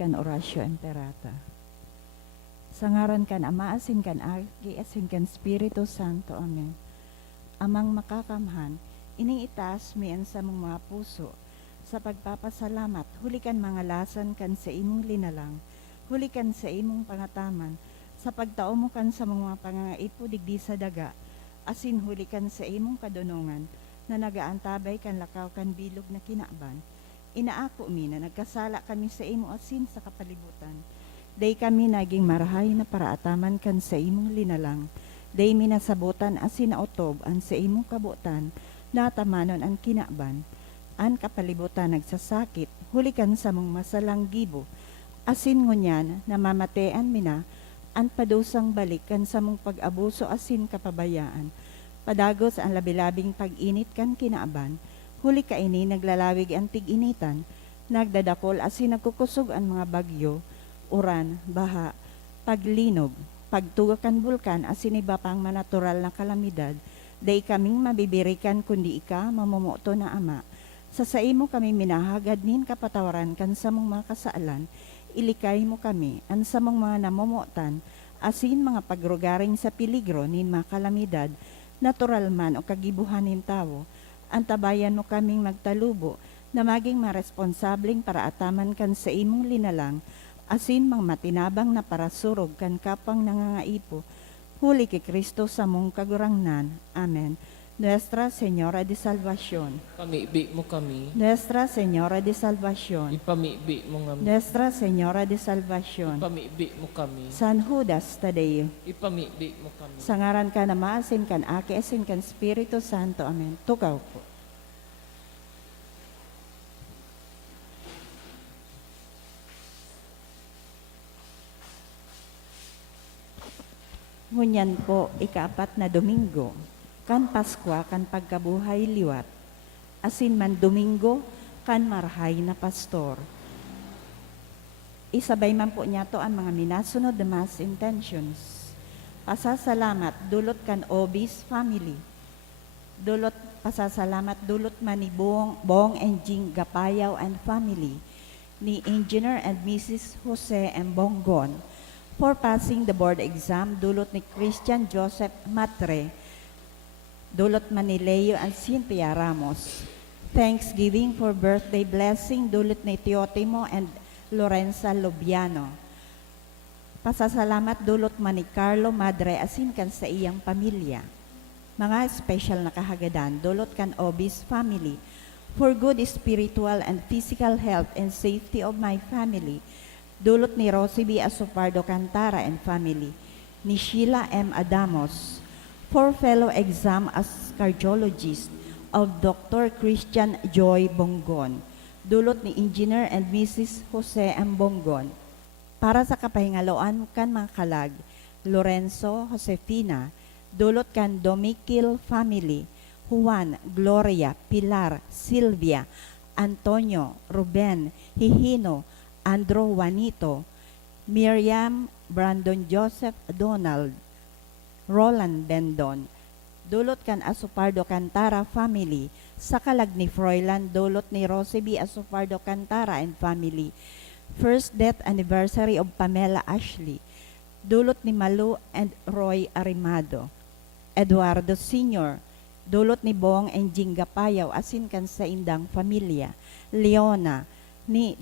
kan Orasio Imperata. Sa ngaran kan Ama, asin kan Aki, asin kan Espiritu Santo. Amen. Amang makakamhan, ining itaas mian sa mga puso, sa pagpapasalamat, hulikan mga lasan kan sa imong linalang, hulikan sa imong pangataman, sa pagtao mo kan sa mga pangangaipo digdi sa daga, asin hulikan sa imong kadunungan, na nagaantabay kan lakaw kan bilog na kinaban. Inaako mi na nagkasala kami sa imo asin sa kapalibutan. Day kami naging marahay na paraataman kan sa imong linalang. Day minasabutan asin na utob an sa imong kabutan, natamanon ang kinaban. An kapalibutan nagsasakit, hulikan sa mong masalang gibo. Asin ngunyan, namamatean mina, an padusang balikan sa mong pag-abuso asin kapabayaan. Padagos ang labilabing pag-init kan kinaaban, huli ka ini naglalawig ang tig-initan, nagdadakol asin nagkukusog ang mga bagyo, uran, baha, paglinog, pagtugakan bulkan asin iba pang manatural na kalamidad, day kaming mabibirikan kundi ika mamumuto na Ama. Sa imo kami minahagad nin kapatawaran kan sa mong mga kasaalan, ilikay mo kami, an sa mong mga namumutan, asin mga pagrugaring sa piligro nin mga kalamidad, natural man o kagibuhanin tao, antabayan mo kaming magtalubo na maging maresponsabling para ataman kan sa imong linalang, asin mang matinabang na parasurog kan kapang nangangaipo, huli kay Kristo sa mong kagurangnan. Amen. Nuestra Señora de Salvación. Pamibi mo kami. Nuestra Señora de Salvación. Ipamibi mo kami. Nuestra Señora de Salvación. Ipamibi mo kami. San Judas Tadeo. Ipamibi mo kami. Sa ngaran ka na maasin kan Aki, asin kan Espiritu Santo. Amen. Tukaw po. Ngunyan po, ikaapat na Domingo, kan Paskwa, kan pagkabuhay liwat, asin man Domingo, kan marhay na pastor. Isabay man po niya to ang mga minasunod na mass intentions. Pasasalamat, dulot kan Obis family. Pasasalamat, dulot man ni Bong and Jing Gapayaw and family, ni Engineer and Mrs. Jose M. Bonggon, for passing the board exam, dulot ni Christian Joseph Matre, dulot man ni Leo and Cynthia Ramos. Thanksgiving for birthday blessing, dulot ni Teotimo and Lorenza Lobiano. Pasasalamat, dulot man ni Carlo Madre asin kan sa iyang pamilya. Mga special na kahagadan, dulot kan Obis family, for good spiritual and physical health and safety of my family, dulot ni Rosie B. Asopardo Cantara and family, ni Sheila M. Adamos, for fellow exam as cardiologist of Dr. Christian Joy Bonggon, dulot ni Engineer and Mrs. Jose M. Bonggon, para sa kapahingaloan kan mga kalag, Lorenzo, Josefina, dulot kan Domikil family, Juan, Gloria, Pilar, Silvia, Antonio, Ruben, Hihino, Andrew Juanito, Miriam, Brandon Joseph Donald, Roland Bendon, dulot kan Asopardo Cantara family, sa kalag ni Froilan, dulot ni Rosie B. Asopardo Cantara and family, first death anniversary of Pamela Ashley, dulot ni Malu and Roy Arimado, Eduardo Sr., dulot ni Bong and Jing Gapayaw asin kan sa indang familia, Leona,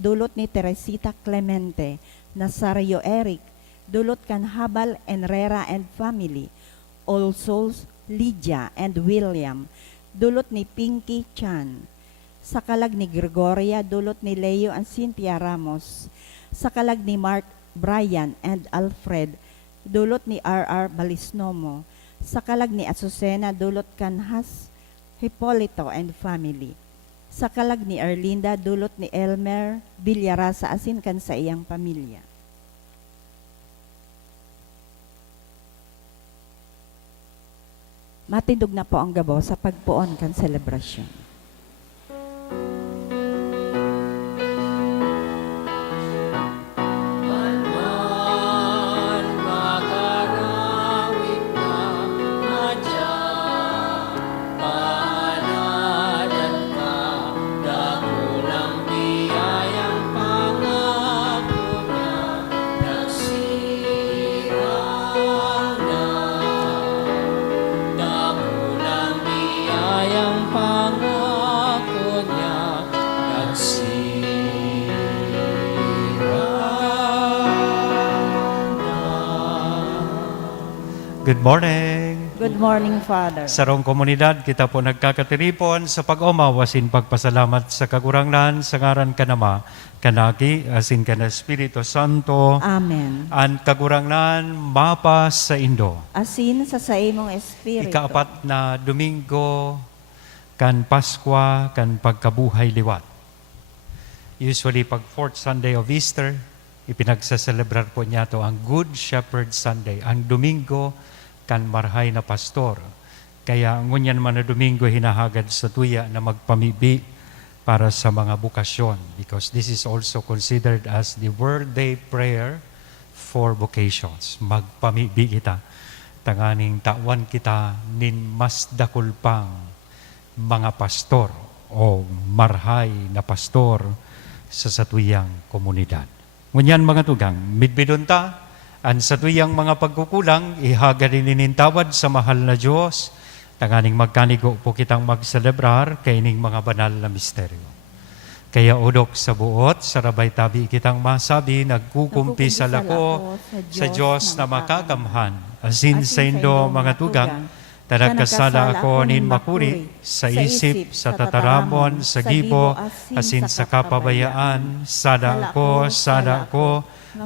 dulot ni Teresita Clemente, Nazario Eric, dulot kan Habal Enrera and family, All Souls Lydia and William, dulot ni Pinky Chan, sa kalag ni Gregoria, dulot ni Leo and Cynthia Ramos, sa kalag ni Mark, Brian and Alfred, dulot ni R.R. Balisnomo, sa kalag ni Azucena, dulot kan Has Hipolito and family, sa kalag ni Erlinda, dulot ni Elmer Villarasa asin kan sa iyang pamilya. Matindog na po ang gabo sa pagpuon kan selebrasyon. Dakulang biyayang pangako Good morning. Good morning, Father. Sa rong komunidad, kita po nagkakatiripon sa pag-umawasin pagpasalamat sa kagurangan sa ngaran kanama, kanaki, asin ka na Espiritu Santo, Amen. ang kagurangan mapas sa Indo. Asin sa imong espiritu. Ikaapat na Domingo, kan Paskwa, kan pagkabuhay liwat. Usually, pag fourth Sunday of Easter, ipinagsaselebrar po niya to ang Good Shepherd Sunday, ang Domingo kan marhay na pastor. Kaya ngunyan man na Domingo hinahagad sa tuya na magpamibi para sa mga bukasyon, because this is also considered as the World Day Prayer for Vocations. Magpamibi kita. Tanganing tawan kita nin mas dakul pang mga pastor o marhay na pastor sa satuyang komunidad. Ngunyan mga tugang, midbidunta, ang satuyang mga pagkukulang, ihagad inintawad sa mahal na Diyos, tanganing magkanigo po kitang magselebrar kaining mga banal na misteryo. Kaya udok sa buot, sa rabay tabi kitang masabi, nagkukumpi sa lako sa Diyos na makakamhan, asin sa indo mga tugang, tanagkasala ako nin makuri, sa isip, sa tataramon, sa gibo, asin sa kapabayaan, sada ko,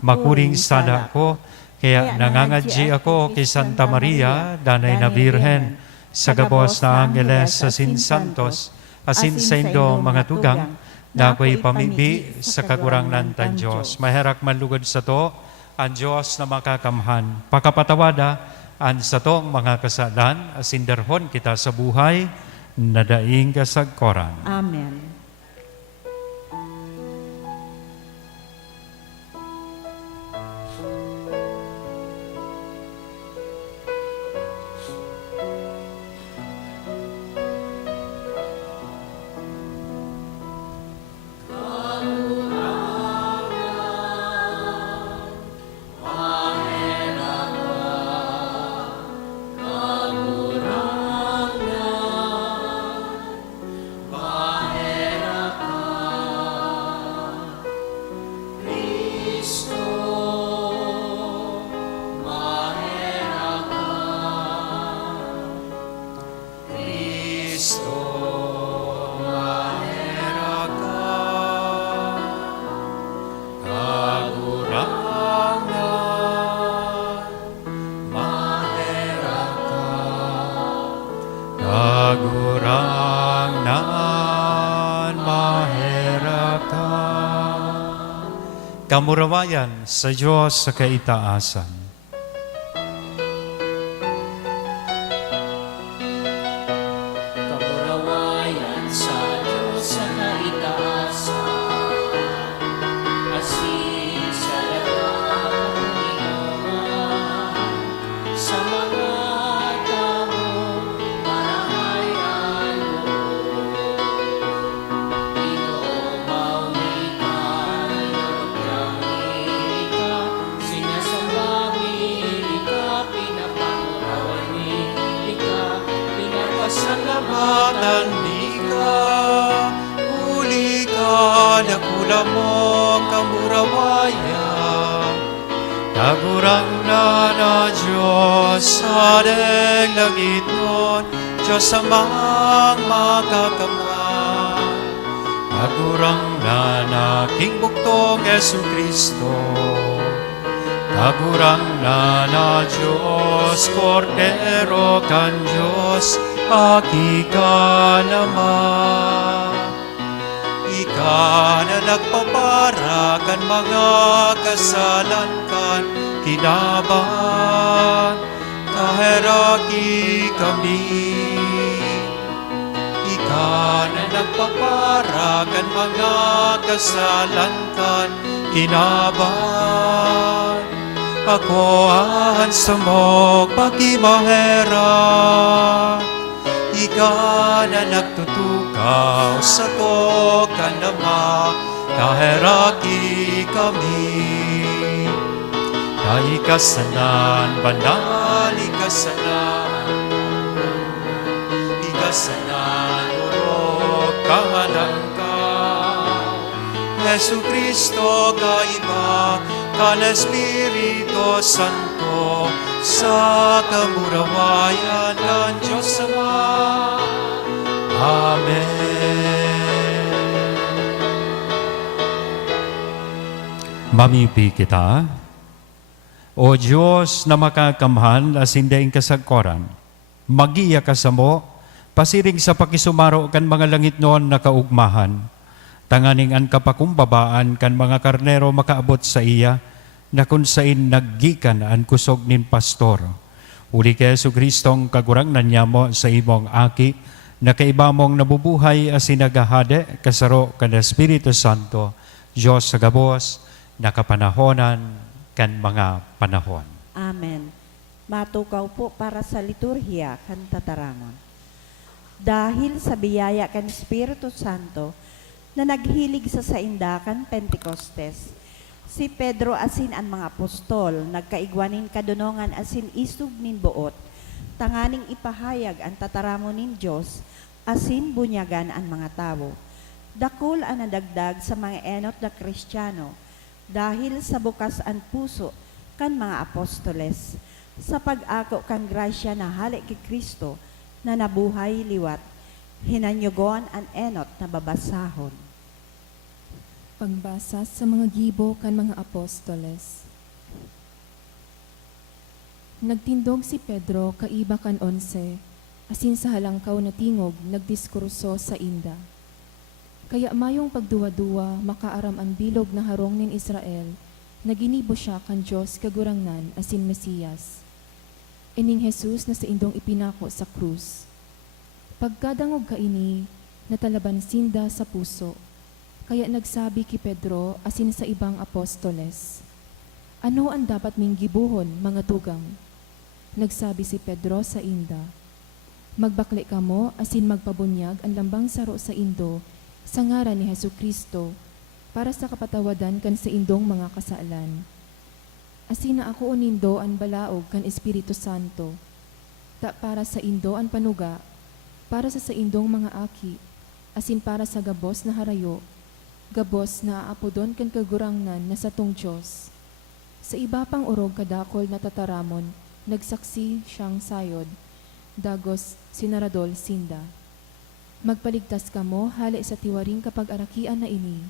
makuring sada ko, kaya nangangadji ako kay Santa Maria, Danay na Birhen, sa gabos na Angeles, asin santos, asin sa indo mga tugang, na ako'y pamibi sa kagurangan tan Diyos. Maherak manlugod sa to, ang Diyos na makakamhan, pakapatawada, ang sa tong mga kasalan, asinderhon kita sa buhay, na daing kasagkoran. Amen. Kamurawayan sa Diyos sa kaitaasan. Kamurawayan sa Diyos sa kaitaasan, asin sa lahat ng ginawa, sa mga taong marahayan mo. Ginoo maunikan, yogyahin ka, sinasamba ka, pinapangurawan ka, Pasalamatan di ka, uli ka, nakula mo kamurawayan. Nagurang na Diyos sa langit nun, Diyos amang makakamhan. Nagurang na King Buktong Yesu Kristo, nagurang na Diyos, Kordero kan Diyos, aki ka naman. Ika na nagpapara kan mga kasalan kan kinaban, kaheraki kami. Ika na nagpapara kan mga kasalan kan kinaban, ako ahan sa mo pagkimahera. Ika na nagtutukaw sa to kanama, kaheraki kami. Kaikasanan, banal ikasanan, ikasanan, urok kahalang ka. Yesu Kristo kaiba, kan Espiritu Santo, sa kamurawayan ng Diyos Ama. Amen. Mamipi kita, O Diyos na makakamhan asin daing kasagkoran, magiya ka sa mo, pasiring sa pakisumaro kan mga langit noon na kaugmahan, tanganing an kapakumbabaan kan mga karnero makaabot sa iya, na kung sain naggikan an kusog nin pastor. Uli kay Jesu-Kristong kagurangnan niya mo sa imong aki, na kaibamong nabubuhay asin nagahade, kasaro kan Espiritu Santo, Diyos sa gabos, nakapanahonan kan mga panahon. Amen. Matukaw po para sa liturhiya kan tataramon. Dahil sa biyaya kan Espiritu Santo na naghilig sa saindakan Pentecostes, si Pedro asin ang mga apostol nagkaigwanin kadunongan asin isug nin buot, tanganing ipahayag ang tataramon nin Diyos asin bunyagan ang mga tao. Dakul ang nadagdag sa mga enot na Kristiyano dahil sa bukas ang puso kan mga apostoles, sa pag-ako kan grasya na halik kay Kristo na nabuhay liwat, hinanyugon ang enot na babasahon. Pagbasa sa mga gibo kan mga apostoles. Nagtindog si Pedro kaiba kan 11, asin sa halangkaw na tingog nagdiskurso sa inda. Kaya mayong pagduwa-duwa makaaram ang bilog na harong nin Israel, na ginibo siya kan Diyos kagurangnan asin Mesiyas. Ining Jesus na sa indong ipinako sa krus. Pagkadangog kaini, natalaban sinda sa puso. Kaya nagsabi ki Pedro asin sa ibang apostoles, ano ang dapat ming gibuhon, mga tugang? Nagsabi si Pedro sa inda, magbakli ka mo asin magpabunyag ang lambang saro sa indo sa ngaran ni Jesu-Kristo para sa kapatawadan kan sa indong mga kasaalan. Asin na ako unindo ang balaog kan Espiritu Santo, ta para sa indo ang panuga, para sa indong mga aki, asin para sa gabos na harayo, gabos na aapodon kan kagurangnan na sa tong Diyos. Sa iba pang urog kadakol na tataramon, nagsaksi siyang sayod, dagos sinaradol sinda. Magpaligtas ka mo, hali sa tiwaring kapag arakian na ini.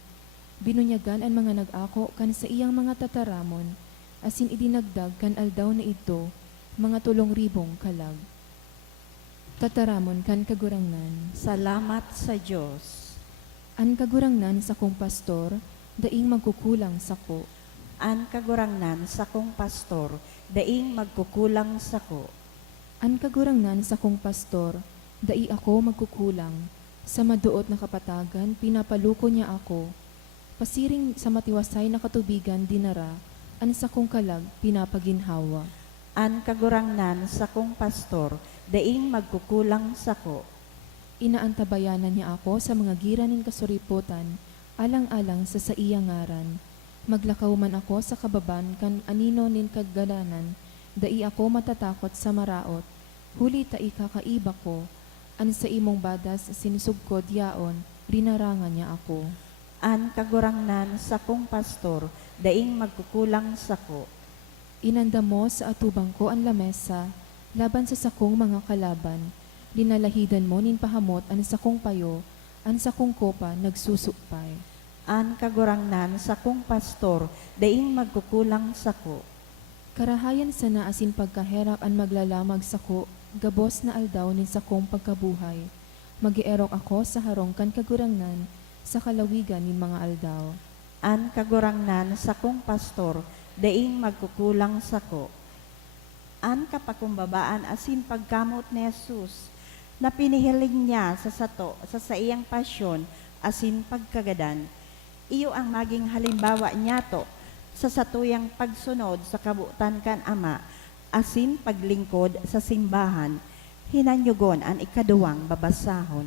Binunyagan ang mga nag-ako kan sa iyang mga tataramon, asin idinagdag kan aldaw na ito, mga 3,000 kalag. Tataramon kan kagurangnan. Salamat sa Diyos. An kagurangnan sa kong pastor, daing magkukulang sako. An kagurangnan sa kong pastor, daing magkukulang sako. An kagurangnan sa kong pastor, dai ako magkukulang. Sa maduot na kapatagan, pinapaluko niya ako. Pasiring sa matiwasay na katubigan dinara, an sa kong kalag pinapaginhawa. An kagurangnan sa kong pastor, daing magkukulang sako. Inaantabayanan niya ako sa mga giranin kasuriputan, alang-alang sa iyang ngaran. Maglakaw man ako sa kababan kan anino nin kaggalanan, dai ako matatakot sa maraot. Huli ta ikakaiba ko, an sa imong badas sinisugkod yaon, rinarangan niya ako. An kagurangnan sa kong pastor, daing magkukulang sako. Inanda mo sa atubang ko ang lamesa, laban sa sakong mga kalaban. Linalahidan mo nin pahamot an sakong payo, an sakong kopa nagsusupay. An kagurangnan sa kong pastor, daing magkukulang sako. Karahayan sa naasin pagkaherap ang maglalamag sako, gabos na aldaw nin sakong pagkabuhay. Magierok ako sa harong kan kagurangnan, sa kalawigan nin mga aldaw. An kagurangnan sa kong pastor, daing magkukulang sako. An kapakumbabaan asin pagkamot ni Jesus, na pinihiling niya sa iyang pasyon asin pagkagadan. Iyo ang maging halimbawa niya to sa satuyang pagsunod sa kabutan kan Ama, asin paglingkod sa simbahan, hinanyugon ang ikaduwang babasahon.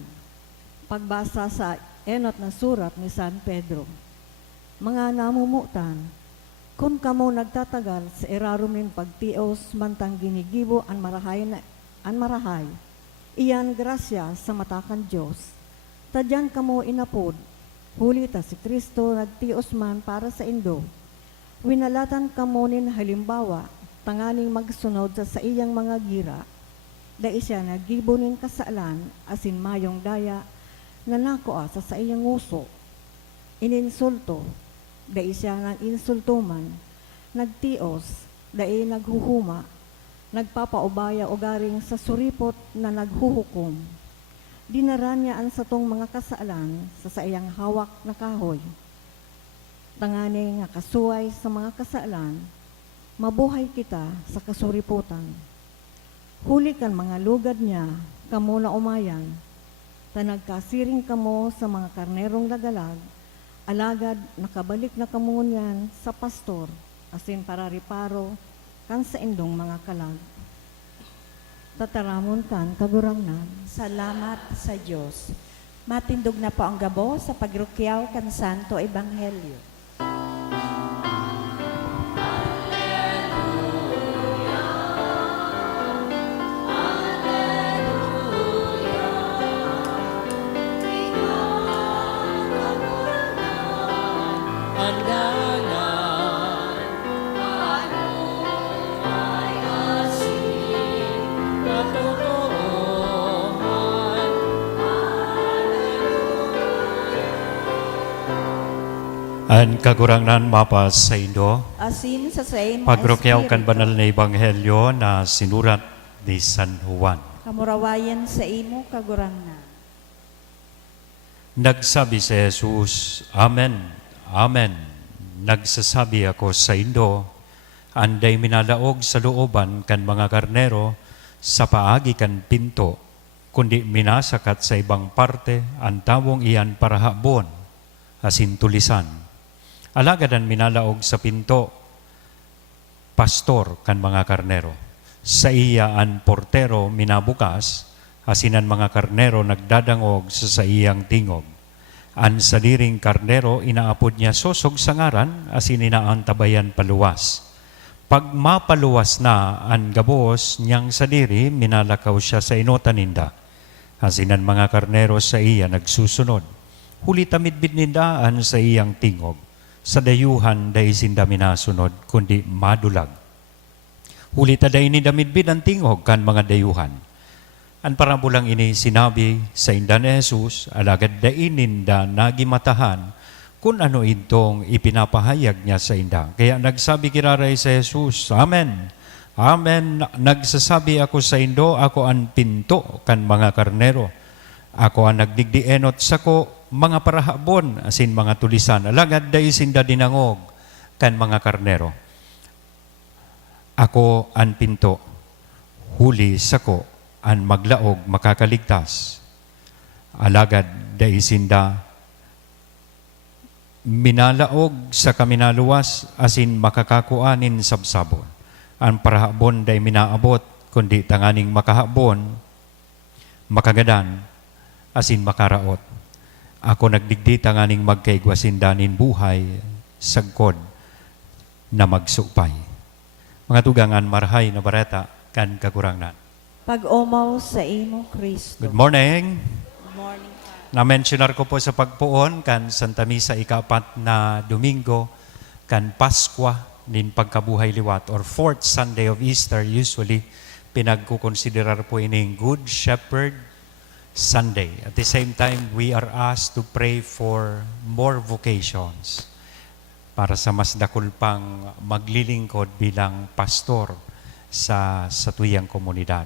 Pagbasa sa enot na surat ni San Pedro. Mga namumutan, kung kamo nagtatagal sa irarum nin pagtios mantang ginigibo ang marahay, iyan grasya sa matakan Diyos. Tadyan kamo inapod, huli ta si Kristo nagtios man para sa indo. Winalatan kamo nin halimbawa, tanganing magsunod sa iyang mga gira, dai siya nagibo nin kasaalan, asin mayong daya, nanako sa iyang uso. Ininsulto, dai siya nang insultuman, nagtios, dai naghuhuma, nagpapaubaya o garing sa suripot na naghuhukom. Dinaran niya ang satong mga kasaalan sa iyang hawak na kahoy. Tangani nga kasuway sa mga kasaalan, mabuhay kita sa kasuriputan. Huli kan mga lugad niya, kamo na umayan, tanagkasiring kamo sa mga karnerong lagalag, alagad nakabalik na kamo niyan sa pastor, asin para riparo, kan sa indong mga kalag. Tataramon kan kagurangnan. Salamat sa Diyos. Matindog na po ang gabo sa pagrukyaw kan Santo Ebanghelyo. Andalan, ay asin, katotohanan. An kagurangnan mapas sa Indo, Asin sa imo pagrukyaw kan espiritu, banal na ebanghelyo na sinurat ni San Juan. kamurawayan sa imo kagurangnan. Nagsabi si Jesus, Amen, Amen. Nagsasabi ako sa Indo, anday minalaog sa looban kan mga karnero sa paagi kan pinto, kundi minasakat sa ibang parte ang tawong iyan para habon, asin tulisan. Alagadan minalaog sa pinto, pastor kan mga karnero. Sa iya an portero minabukas, asinan mga karnero nagdadangog sa iyang tingog. An saliring karnero inaapod niya sosog sa ngaran, asin inaantabayan paluwas. Pag mapaluwas na an gabos niyang saliri, minalakaw siya sa inotaninda. Asinan mga karnero sa iya nagsusunod. Huli tamidbid nindaan sa iyang tingog. Sa dayuhan day sinda minasunod, kundi madulag. Huli taday ni damidbid ang tingog kan mga dayuhan. An parambulang ini sinabi sa inda ni Jesus, alagad dainin da nagimatahan kung ano itong ipinapahayag niya sa inda. Kaya nagsabi kiraray sa Jesus, Amen, Amen, nagsasabi ako sa indo, ako ang pinto kan mga karnero. Ako ang nagdigdienot sa ko, mga parahabon, asin mga tulisan. Alagad da isinda dinangog kan mga karnero. Ako ang pinto, huli sa ko, ang maglaog makakaligtas. Alagad da isinda minalaog sa kaminaluwas asin makakakuanin sabsabon. Ang parahabon day minaabot kundi tanganing makahabon, makagadan asin makaraot. Ako nagdigdi tanganing magkaigwasindanin buhay sagkod na magsupay. Mga tugangan marhay na bareta kan kakurangnan. Pag-umaw sa imo Kristo. Good morning. Good morning, Father. Na-mentionar ko po sa pagpuon kan Santa Misa ika-4 na Domingo kan Paskwa nin pagkabuhay liwat or fourth Sunday of Easter. Usually pinagkukonsiderar po ining Good Shepherd Sunday. At the same time, we are asked to pray for more vocations para sa mas dakul pang maglilingkod bilang pastor sa tuyang komunidad.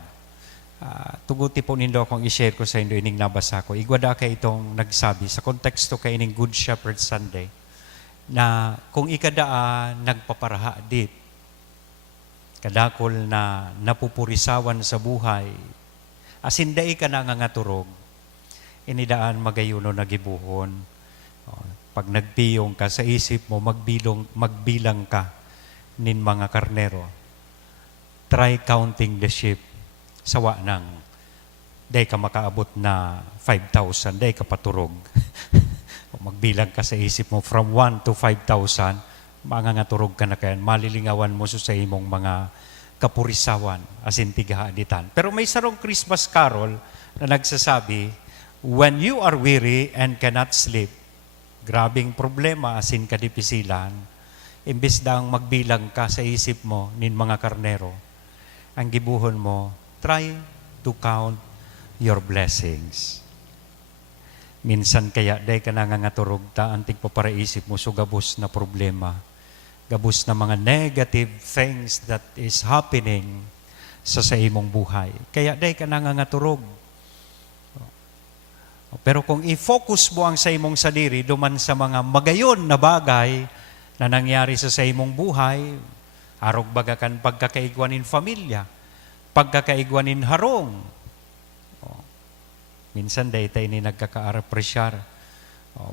Tuguti po nindo akong i-share ko sa inyo ining nabasa ko. Igwada kay itong nagsabi sa konteksto kay ining Good Shepherd Sunday na kung ikadaa nagpaparaha dit, kadakol na napupurisawan sa buhay, asinday ka na nga turog, inidaan magayuno nagibuhon. Pag nagpiyong ka sa isip mo, magbilang ka nin mga karnero. Try counting the sheep. Sawa nang, day ka makaabot na 5,000, day ka paturog. Magbilang ka sa isip mo, from 1 to 5,000, mangangaturog ka na kayan, malilingawan mo sa imong mga kapurisawan, asin tigaaditan. Pero may sarong Christmas carol na nagsasabi, when you are weary and cannot sleep, grabing problema asin kadipisilan, imbes daang magbilang ka sa isip mo nin mga karnero, ang gibuhon mo, try to count your blessings. Minsan kaya day ka nangangaturog ta antig pa para isip mo so gabos na problema, gabos na mga negative things that is happening sa imong buhay. Kaya day ka nangangaturog. Pero kung i-focus mo ang sa imong sadiri duman sa mga magayon na bagay na nangyari sa imong buhay, arog bagakan pagkakaigwanin familia, pagkakaigwanin harong. Minsan day tayo ni nagkaka-apresyar.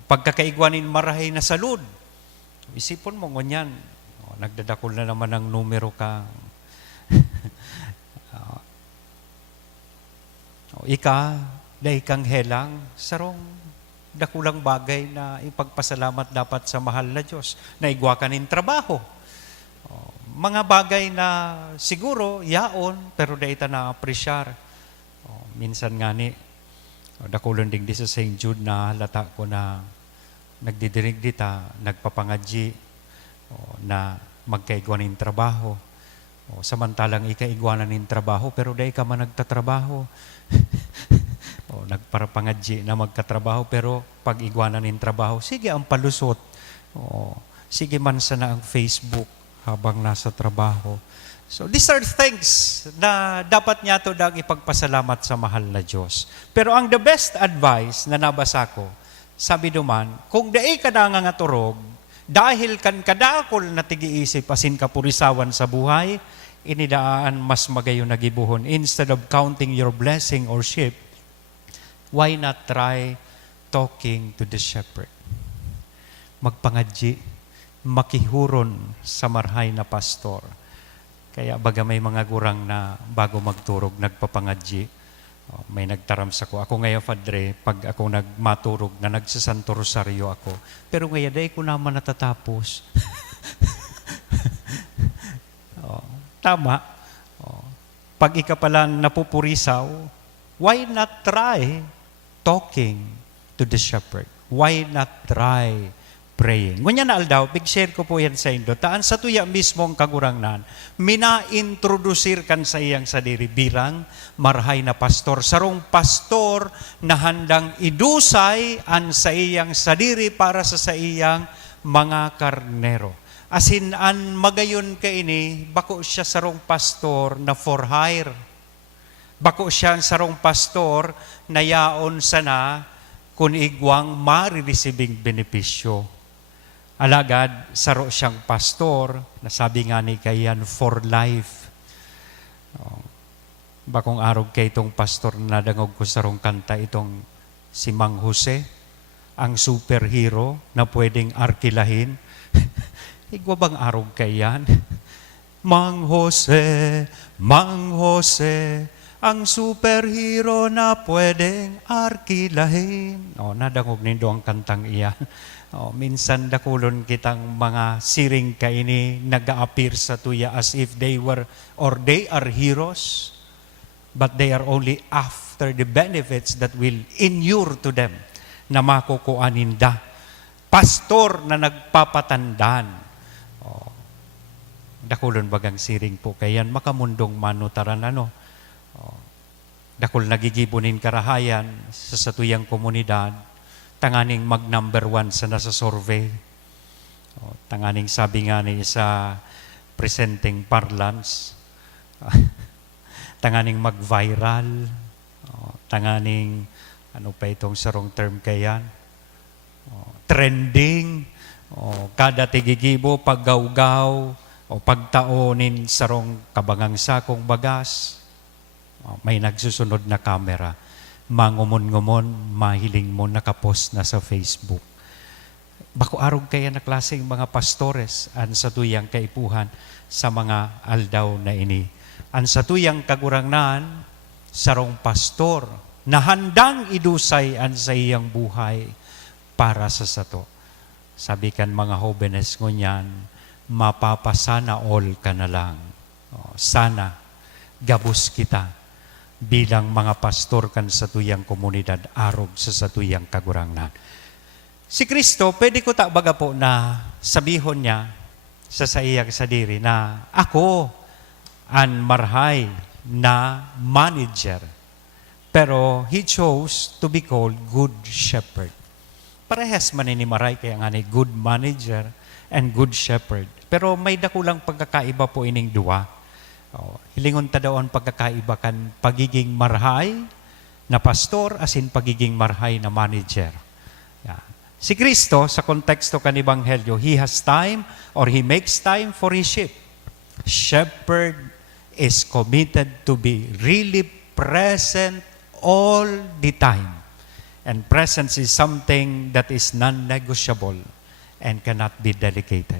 Pagkakaigwanin marahay na salud. Isipon mo ngunyan, nagdadakol na naman ang numero ka. Ika, day kang helang, sarong dakulang bagay na ipagpasalamat dapat sa mahal na Diyos. Naigwa ka nin trabaho. Mga bagay na siguro, yaon, pero day ta na-apresyar. Minsan nga ni, dakulan din di sa St. Jude na halata ko na nagdidirig dita, nagpapangadji na magkaigwanin trabaho. Samantalang ikaigwanan ng trabaho, pero dahil ka man nagtatrabaho. Nagparapangadji na magkatrabaho, pero pag igwanan ng trabaho, sige ang palusot. Sige man sana ang Facebook habang nasa trabaho. So these are things na dapat niya to dang ipagpasalamat sa mahal na Diyos. Pero ang the best advice na nabasa ko, sabi duman, kung daay ka nangangaturog, dahil kan kadakol na tigiisip asin kapurisawan sa buhay, inidaan mas magayon na gibuhon. Instead of counting your blessing or sheep, why not try talking to the shepherd? Magpangadji, makihuron sa marhay na pastor. Kaya baga may mga gurang na bago magturog, nagpapangadji, may nagtaram sa ko. Ako ngayon, Padre, pag ako nagmaturog na nagsasanto rosaryo ako, pero ngayon, day ko naman natatapos. Tama. Pag ika pala napupurisaw, why not try talking to the shepherd? Why not try praying? Ngunyan na aldaw, big-share ko po yan sa Indo. Taan sa tuya mismo ang kagurangnan, mina-introdusir kan sa iyang sadiri bilang marhay na pastor. Sarong pastor na handang idusay an sa iyang sadiri para sa iyang mga karnero. Asin an magayon ka ini, bako siya sarong pastor na for hire. Bako siya sarong pastor na yaon sana kung igwang mariresibing benepisyo. Alagad, saro siyang pastor, nasabi nga ni kayan, for life. Bakong araw kay itong pastor na nadangog ko sarong kanta itong si Mang Jose, ang superhero na pwedeng arkilahin. Igwa bang araw kayan? Mang Jose, ang superhero na pwedeng arkilahin. Nadangog nindo ang kantang iyan. Minsan dakulon kitang mga siring kaini nag-a-appear sa tuya as if they were or they are heroes, but they are only after the benefits that will inure to them na makukuaninda. Pastor na nagpapatandan. Dakulon bagang siring po kayan makamundong manutaran dakul nagigibunin karahayan sa satuyang komunidad. Tanganing mag-number 1 sa nasa survey. Tanganing sabi nga ni sa presenting parlance. Tanganing mag-viral. Tanganing, ano pa itong sarong term kayan? Trending. Kada tigigibo, paggawgaw, o pagtaonin sarong kabangang sakong bagas. May nagsusunod na kamera. Mangumon-ngumon, mahiling mo nakapost na sa Facebook. Bako arog kaya na klaseng mga pastores an sa tuyang kaipuhan sa mga aldaw na ini. An sa tuyang kagurangnan, sarong pastor na handang idusay an sa iyang buhay para sa sato. Sabi kan mga hobenes ngunyan, mapapasana all ka na lang. Sana gabos kita bilang mga pastor kan sa tuyang komunidad arog sa satuyang kagurangnan. Si Kristo, pwede ko baga po na sabihon niya, sa iyang sadiri na ako ang marhay na manager. Pero he chose to be called Good Shepherd. Parehas man ni maray kaya nga ni good manager and good shepherd. Pero may dakulang pagkakaiba po ining duwa. Hilingon ta daw ang pagkakaiba kan pagiging marhay na pastor asin pagiging marhay na manager. Yeah. Si Kristo sa konteksto kan Ebanghelyo, he has time or he makes time for his sheep. Shepherd is committed to be really present all the time. And presence is something that is non-negotiable and cannot be delegated.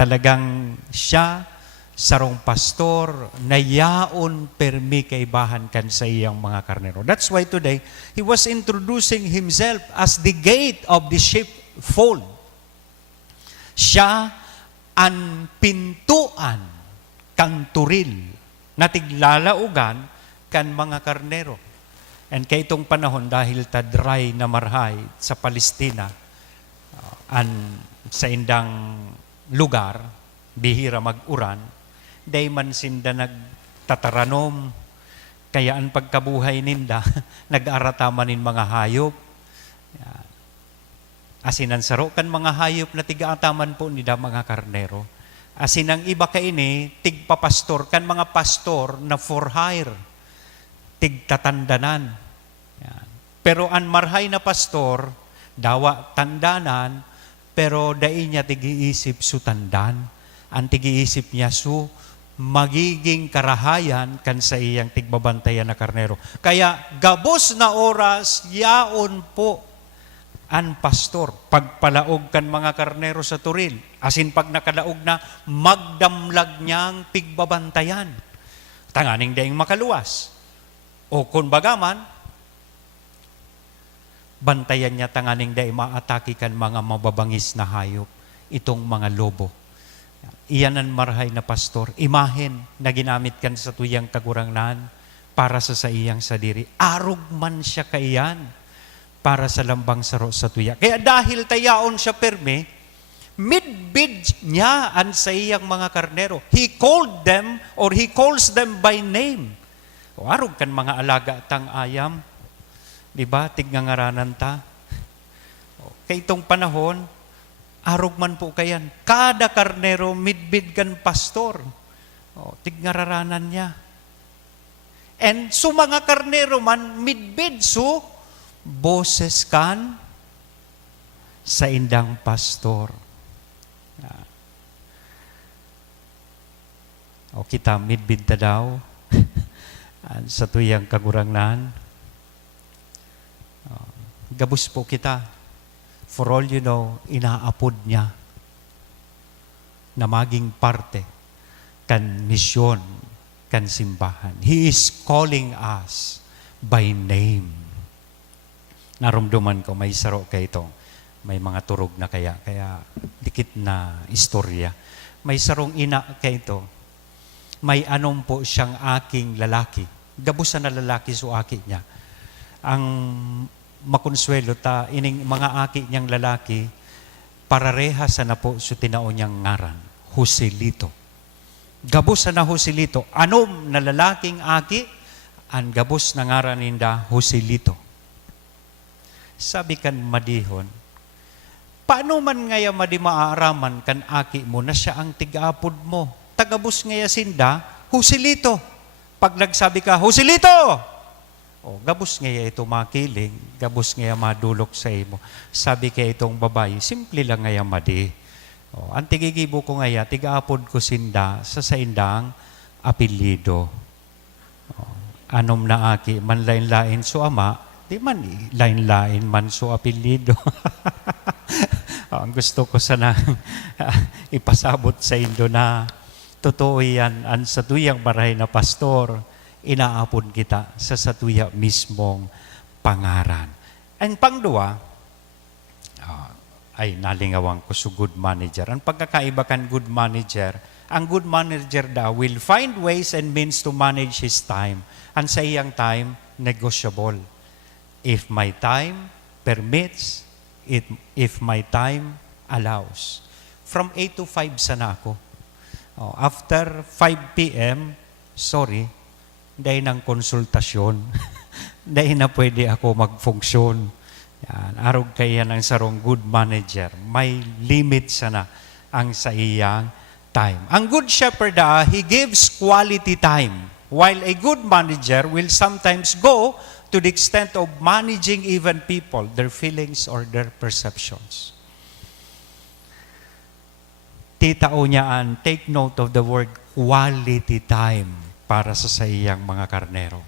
Talagang siya, sarong pastor, na yaon permi kaibahan kan sa iyang mga karnero. That's why today, he was introducing himself as the gate of the sheepfold. Siya ang pintuan kang turil na tiglalaugan kan mga karnero. And kay itong panahon, dahil ta dry na marhay sa Palestina, sa indang lugar, bihira mag-uran, day man sinda nagtataranom, kaya ang pagkabuhay ninda, nag-arataman nin mga hayop. Asinan saro kan mga hayop na tigaataman po nila mga karnero. Asin ang iba kaini, tigpapastor, kan mga pastor na for hire, tigtatandanan. Yan. Pero ang marhay na pastor, dawa tandanan, pero dai niya tigiisip su tandan. Ang tigiisip niya su magiging karahayan kan sa iyang tigbabantayan na karnero. Kaya gabos na oras, yaon po ang pastor, pagpalaog kan mga karnero sa turil. Asin pag nakalaog na, magdamlag niyang pigbabantayan. Tanganing daing makaluwas. O kung bagaman, bantayan niya tanganing daing maatake kan mga mababangis na hayop, itong mga lobo. Iyan ang marhay na pastor. Imahen na ginamit kan sa tuyang kagurangnan para sa iyang sadiri. Arog man siya kaiyan para sa lambang saro sa tuya. Kaya dahil tayaon siya perme, midbid niya ang sa iyang mga karnero. He called them or he calls them by name. O arog kan mga alaga tang ayam, di ba? Tignangaranan ta. Kaya itong panahon, arog man po kayan. Kada karnero, midbid kan pastor. Tignararanan niya. And so mga karnero man, midbid so, boses kan sa indang pastor. O kita midbid ta daw sa tuyang kagurangnan. Gabus po kita. For all you know, inaapod niya na maging parte kan misyon, kan simbahan. He is calling us by name. Narumduman ko, may saro kay ito. May mga turog na kaya dikit na istorya. May sarong ina kay ito. May anong po siyang aking lalaki. Gabusan na lalaki so aki niya. Ang makonsuelo ta, ining mga aki niyang lalaki, pararehas na po so tinao niyang ngaran, Joselito. Gabusan na Joselito. Anom na lalaking aki, ang gabos na ngaran ninda, Joselito. Sabi kan madihon, paano man ngaya madi maaaraman kan aki mo na siya ang tig-apod mo? Tagabos ngaya sinda, Joselito. Pag nagsabi ka, Joselito! Gabos ngaya ito makiling, gabos ngaya madulok sa imo. Sabi kaya itong babae, simple lang ngaya madi. Ang tigigibo ko ngaya, tig-apod ko sinda sa saindang apelyido. Anom na aki, man lain-lain so ama, di man lain-lain man so apelyido. Ang gusto ko sana ipasabot sa Indo na totoo yan, ang sa tuyang baray na pastor, inaapon kita sa satuya mismong pangaran. Ang pangdua, ay nalingawang ko so good manager. Ang pagkakaiba kan good manager, ang good manager daw will find ways and means to manage his time. Ang sa iyang time, negotiable. If my time permits, if my time allows. From 8 to 5 sana ako. After 5 p.m., sorry, dahil ng konsultasyon. Dahil na pwede ako mag-funksyon. Yan. Arog kaya ng sarong good manager. May limit sana ang sa iyang time. Ang good shepherd, he gives quality time. While a good manager will sometimes go to the extent of managing even people, their feelings or their perceptions. Titao niyaan, take note of the word quality time para sa iyang mga karnero.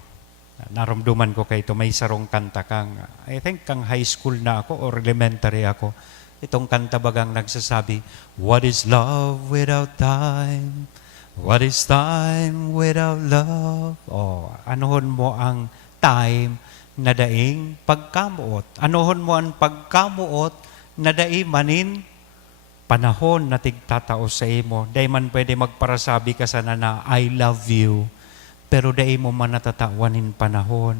Naramduman ko kay ito, may sarong kanta kang, I think kang high school na ako or elementary ako. Itong kanta bagang nagsasabi, what is love without time? What is time without love? Anuhon mo ang time na daing pagkamuot. Anuhon mo ang pagkamuot na daing manin panahon na tigtatao sa imo. Dahil man pwede magparasabi ka sana na I love you, pero dahil mo man natatawanin panahon.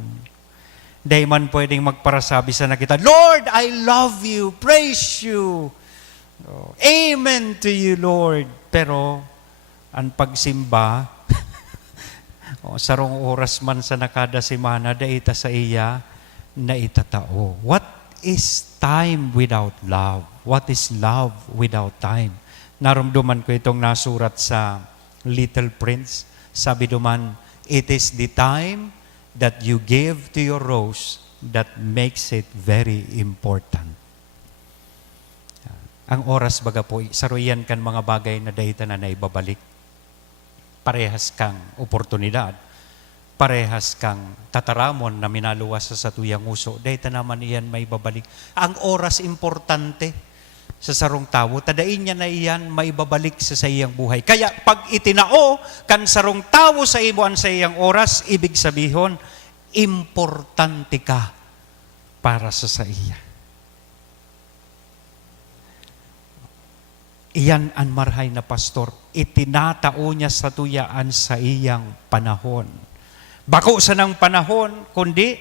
Dahil man pwedeng magparasabi sana kita, Lord, I love you, praise you. Amen to you, Lord. Pero ang pagsimba, sarong oras man sa nakada simana, daita sa iya na itatao. What is time without love? What is love without time? Naramdaman ko itong nasurat sa Little Prince. Sabi duman, it is the time that you give to your rose that makes it very important. Ang oras baga po, saruyan kan mga bagay na dahita na naibabalik. Parehas kang oportunidad. Parehas kang tataramon na minaluwas sa tuyang uso. Dahita naman iyan may babalik. Ang oras importante sa sarong tao, tadain niya na iyan may babalik sa iyang buhay. Kaya pag itinao kan sarong tao sa imuan sa iyang oras, ibig sabihin, importante ka para sa iya. Iyan ang marhay na pastor, itinatao niya sa tuyaan sa iyang panahon. Bako sa ng panahon, kundi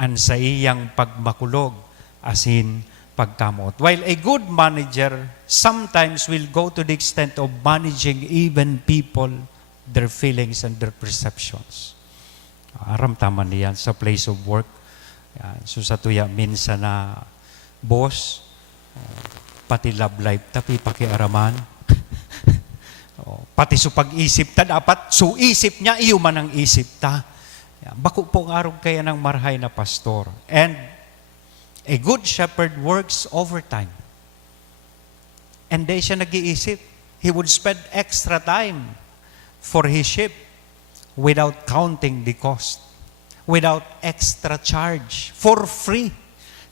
ang sa iyang pagmakulog, asin pagkamot. While a good manager sometimes will go to the extent of managing even people, their feelings and their perceptions. Aramtaman niyan sa place of work. Yan. So sa tuya, minsan na boss, pati love life, tapi pakiaraman. Pati so pag-isip ta, dapat so isip niya, iyo man ang isip ta. Yan. Bako po ang arog kaya ng marhay na pastor. And a good shepherd works overtime. And di siya nag-iisip. He would spend extra time for his sheep without counting the cost, without extra charge, for free.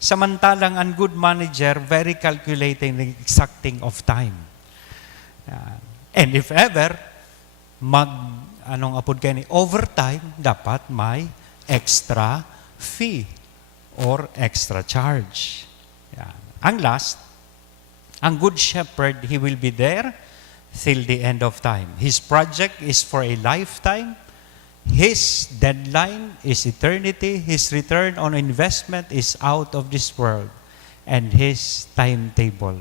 Samantalang ang good manager, very calculating the exacting of time. And if ever, overtime, dapat may extra fee or extra charge. Yan. Ang last, ang good shepherd, he will be there till the end of time. His project is for a lifetime. His deadline is eternity. His return on investment is out of this world. And his timetable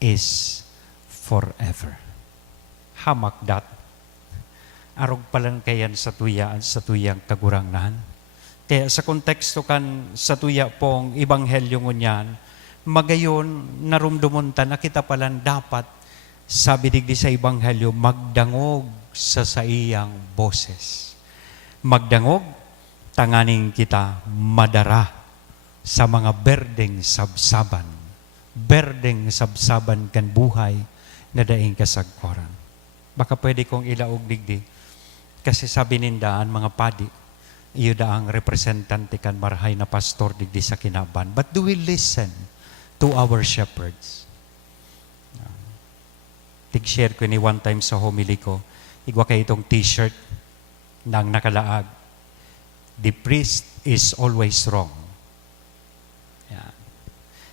is forever. Hamak dat. Arog palan kayan sa tuyang kagurangnan. Kaya sa konteksto kan sa tuya pong ibanghelyo ngunyan, magayon narumdumunta na kita palan dapat sabi digdi sa ibanghelyo magdangog sa iyang boses. Magdangog, tanganing kita madara sa mga berdeng sabsaban. Berdeng sabsaban kan buhay na daing kasagkoran. Baka pwede kong ilaog digdi. Kasi sabi nindaan mga padi, iyo daang representante kan marhay na pastor digdi sa kinaban. But do we listen to our shepherds? Tig-share ko ni one time sa homily ko, igwa kayo itong t-shirt nang nakalaag, the priest is always wrong. Yan.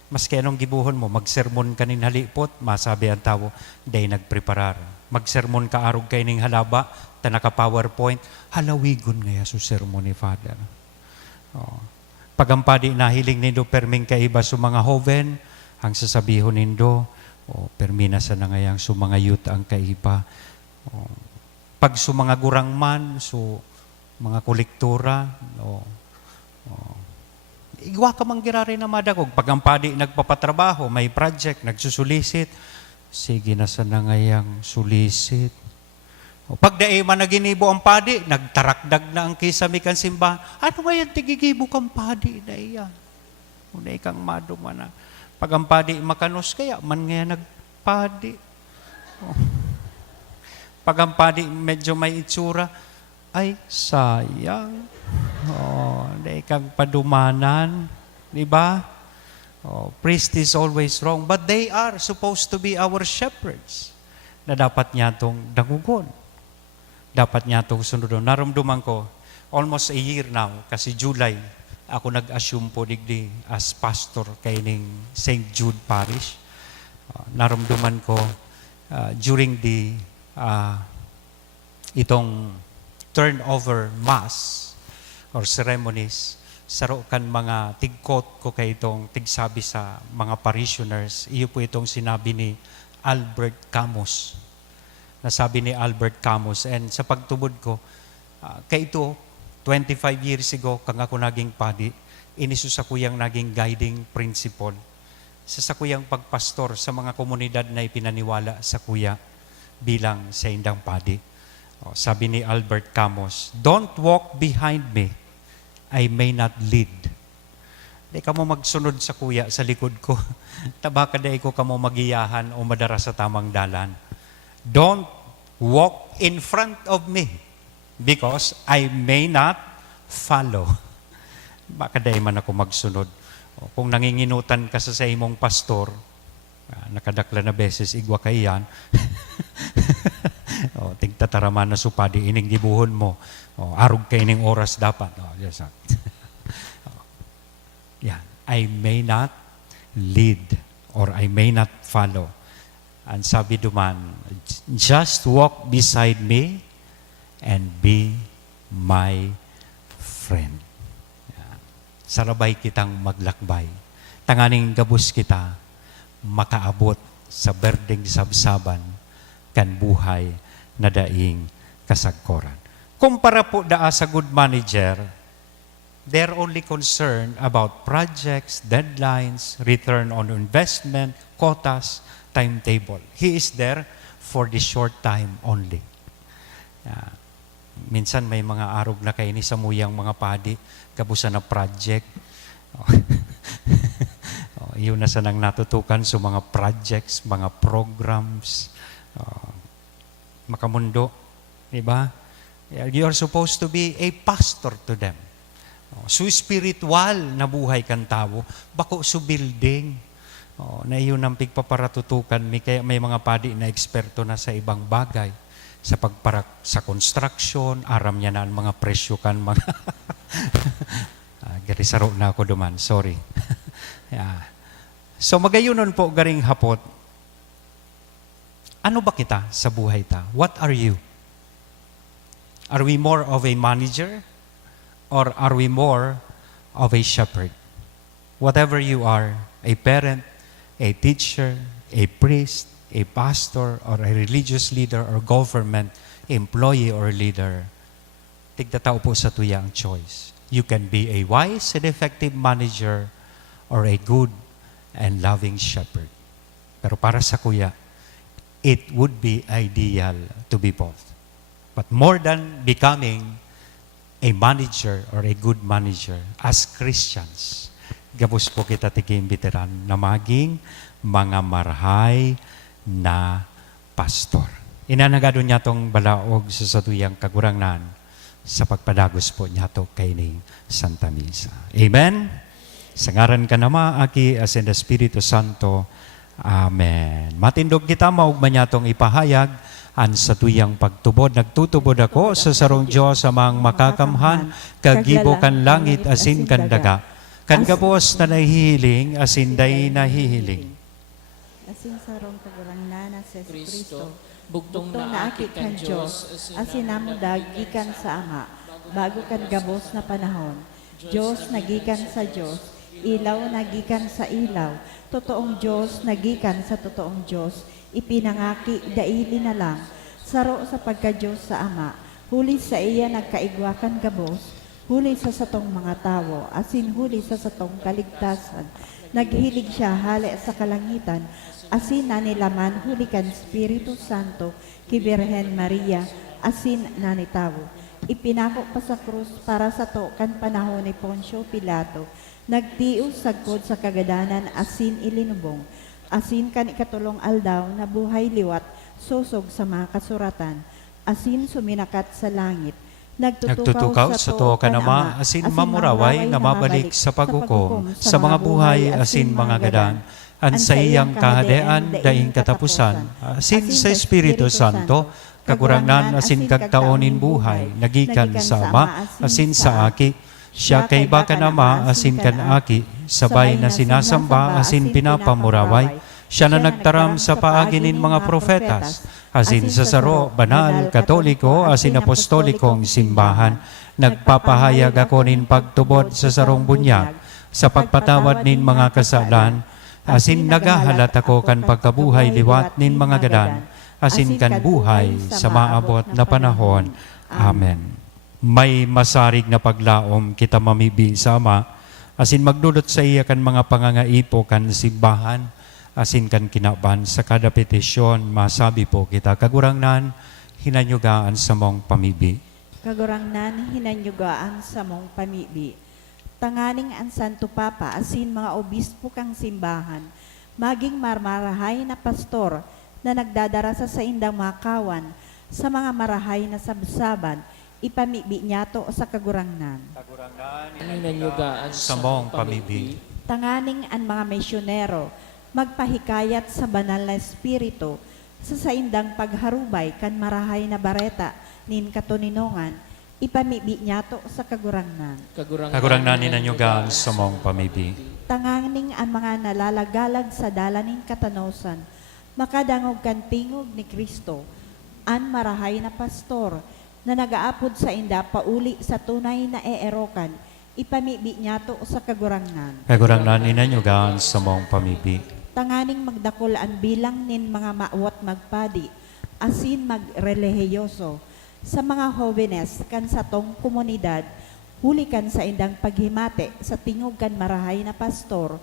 Maski anong gibuhon mo, magsermon ka ning halipot, masabi ang tao, day nagpreparar. Magsermon ka arog kay ning halaba, ta naka-PowerPoint, halawigon ngaya su sermon ni Father. Pagampadi nahiling nindo perming kaiba su mga hoven, ang sasabihon nindo, permina sa nangayang so mga youth ang kaiba. Pag so mga gurang man, so mga kolektora, igwa ka mang girari na madagog. Pag ang padi nagpapatrabaho, may project, nagsusulisit, sige na sa nangayang sulisit. Pag dae man naginibo ang padi, nagtarakdag na ang kisami kan simbahan. Ano ba yan, tigigibo kang padi na iyan? Una ikang maduman na. Pag ang padi makanos, kaya man nga nagpadi. Pag ang padi medyo may itsura, ay sayang. Dae kang padumanan. Diba? Priest is always wrong, but they are supposed to be our shepherds na dapat niya itong dangugon. Dapat niya itong sunodon. Naramduman ko, almost a year now, kasi July, ako nag-assume po digdi as pastor kay ning St. Jude Parish. Naramduman ko during the itong turnover mass or ceremonies, saro kan mga tigkot ko kay itong tigsabi sa mga parishioners. Iyo po itong sinabi ni Albert Camus. Nasabi ni Albert Camus. And sa pagtubod ko, kay ito, 25 years ago, kang ako naging padi, iniso sa kuyang naging guiding principle sa kuyang pagpastor sa mga komunidad na ipinaniwala sa kuya bilang sa indang padi. Sabi ni Albert Camus, "Don't walk behind me, I may not lead." Di ka mo magsunod sa kuya sa likod ko. Tabaka di ko ka mo magiyahan o madara sa tamang dalan. Don't walk in front of me because I may not follow. Baka di man ako magsunod. Kung nanginginutan ka sa imong pastor, nakadakla na beses, igwa ka iyan, tigtataraman na supadi, ining gibuhon mo, arog ka ining oras dapat. Yes, yan. I may not lead or I may not follow. And sabi duman, just walk beside me and be my friend. Yan. Sarabay kitang maglakbay. Tanganing gabus kita, makaabot sa berdeng sabsaban kan buhay na daing kasagkoran. Kumpara po daa sa good manager, they're only concerned about projects, deadlines, return on investment, quotas, timetable. He is there for the short time only. Minsan may mga arog na kaini sa muyang mga padi, kabusan na project. Yun na sanang natutukan sa mga projects, mga programs, makamundo. Diba? You are supposed to be a pastor to them. So spiritual na buhay kan tao, bako so building. Na iyon ang pigpaparatutukan, kaya may mga padi na eksperto na sa ibang bagay. Sa pagparak sa construction, aram niya na ang mga presyo kan mga... Garisaro na ako duman, sorry. Yeah. So magayunon po garing hapot, ano ba kita sa buhay ta? What are you? Are we more of a manager or are we more of a shepherd? Whatever you are, a parent, a teacher, a priest, a pastor, or a religious leader or government employee or leader, tigtatao po sa tuya ang choice. You can be a wise and effective manager or a good and loving shepherd. Pero para sa kuya, it would be ideal to be both. But more than becoming a manager or a good manager, as Christians, gabos po kita tigiimbiteran na maging mga marhay na pastor. Inanagado niya tong balaog sa satuyang kagurangnan sa pagpadagos po niya to kay ni Santa Misa. Amen? Sa ngaran ka nama, aki as in the Espiritu Santo. Amen. Matindog kita, maugma niya tong ipahayag an sa tuyang pagtubod. Nagtutubod ako sa sarong Diyos amang makakamhan, kagibo kan langit asin kan daga. Kan gabos na nahihiling, asin day nahihiling. Asin sarong kagurangnan sa Kristo, Kristo, bugtong bugtong na naakit akit kan kan Diyos, Diyos, asin namo dagikan sa Ama, bago kan gabos na panahon. Diyos nagikan sa Diyos, ilaw nagikan sa ilaw, totoong Diyos nagikan sa totoong Diyos, ipinangaki daili na lang, saro sa pagka-Diyos sa Ama, huli sa iya nagkaigwakan gabos, huli sa satong mga tawo, asin huli sa satong kaligtasan, naghilig siya hali sa kalangitan, asin nanilaman huli kan Espiritu Santo, ki Birhen Maria, asin nanitawo. Ipinako pa sa krus para sa to kan panahon ni Poncio Pilato, nagtios sagkod sa kagadanan asin ilinubong, asin kan ikatulong aldaw na buhay liwat, susog sa mga kasuratan, asin suminakat sa langit, Nagtutukaw sa to ka Ama, asin mamuraway na mabalik sa paghukom, sa mga buhay asin mga gadan, an sa iyang kahadean daing katapusan, asin sa Espiritu Santo, kagurangnan asin kagtaonin buhay, nagikan sa Ama, asin sa Aki, siya kay baka Ama, asin kan Aki, sabay na sinasamba, asin pinapamuraway, siya na nagtaram sa paaginin mga profetas, asin sa saro, banal, katoliko, asin apostolikong simbahan, nagpapahayag ako nin pagtubod sa sarong bunyag, sa pagpatawad nin mga kasalan, asin nagahalat ako kan pagkabuhay liwat nin mga gadan, asin kan buhay sa maabot na panahon. Amen. May masarig na paglaom kita mamibi sa Ama, asin magdulot sa iya kan mga pangangaipo kan simbahan, asin kan kinaban sa kada petisyon, masabi po kita, kagurangnan, hinanyugaan sa mong pamibi. Kagurangnan, hinanyugaan sa mong pamibi. Tanganing ang Santo Papa, asin mga obispo kang simbahan, maging marmarahay na pastor, na nagdadarasa sa indang mga kawan, sa mga marahay na sabsaban, ipamibi niya to sa kagurangnan. Hinanyugaan Sa mong pamibi. Tanganing ang mga misyonero, magpahikayat sa banal na espiritu, sa saindang pagharubay kan marahay na bareta, nin katuninongan, ipamibi niya to sa kagurangnan. Kagurangnan ninanyugaan sa mong pamibi. Tanganing ang mga nalalagalag sa dalaning katanosan, makadangog kan tingog ni Kristo, an marahay na pastor, na nagaapod sa inda pauli sa tunay na eerokan, ipamibi niya to sa kagurangnan. Kagurangnan ninanyugaan sa mong pamibi. Tanganing magdakol ang bilang nin mga maawat magpadi, asin magrelihiyoso, sa mga jóvenes kan sa tong komunidad, huli kan sa indang paghimate sa tingog kan marahay na pastor,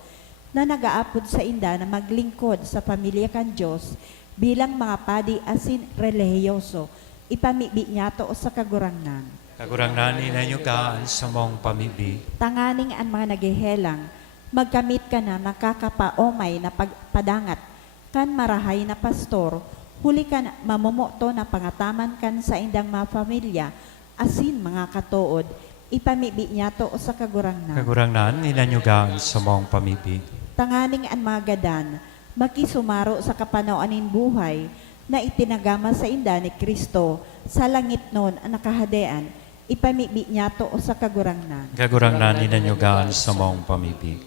na nagaapod sa inda na maglingkod sa pamilya kan Diyos bilang mga padi asin relihiyoso, ipamibi niya to sa kagurangnan. Kagurangnan ninanyugaan sa mong pamibi. Tanganing ang mga nagihelang, magkamit ka na nakakapaomay na pagpadangat kan marahay na pastor, huli kan mamumuto na pangataman kan sa indang mga pamilya, asin mga katuod, ipamibi niya to sa kagurangnan. Kagurangnan ninanyugaan sa mong pamibi. Tanganing ang mga gadan, makisumaro sa kapanaoanin buhay, na itinagama sa inda ni Kristo, sa langit nun ang nakahadean, ipamibi niya to sa kagurangnan. Kagurangnan ninanyugaan sa mong pamibi.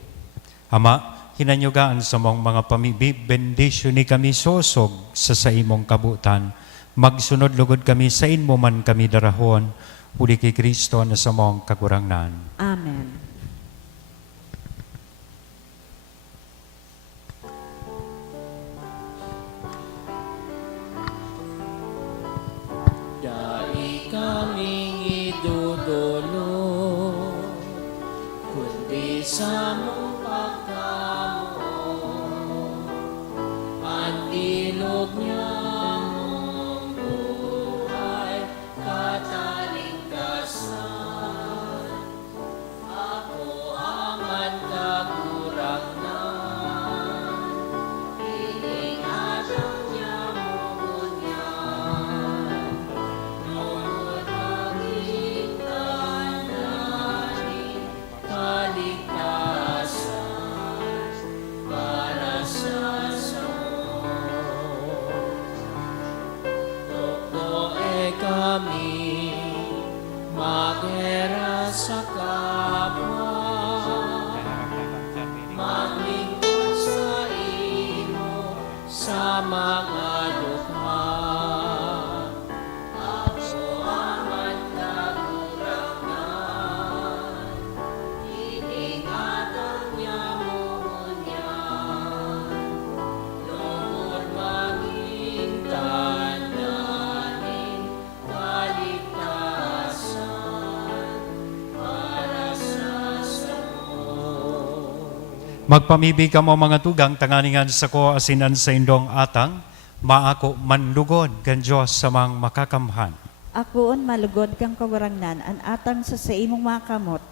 Ama, hinanyugaan sa mong mga pamibi, bendisyon ni kami sosog sa imong kabutan. Magsunod lugod kami sa inmo man kami darahon, uli kay Kristo na sa mong kagurangnan. Amen. Dai kaming idudolo, kundi sa mong pagkamo, ang bilog niya mong buhay, katalingkasan. Ako aman kagurangnan, iningatan niya mo ngunyan. Noon maging tananin, kaligtasan. Magpamibig ka mo mga tugang, tanganingan sa ko asinan sa indong atang, maako manlugod kan Diyos sa mang makakamhan. Akoon malugod kang kagurangnan, an atang sa imong mga kamot,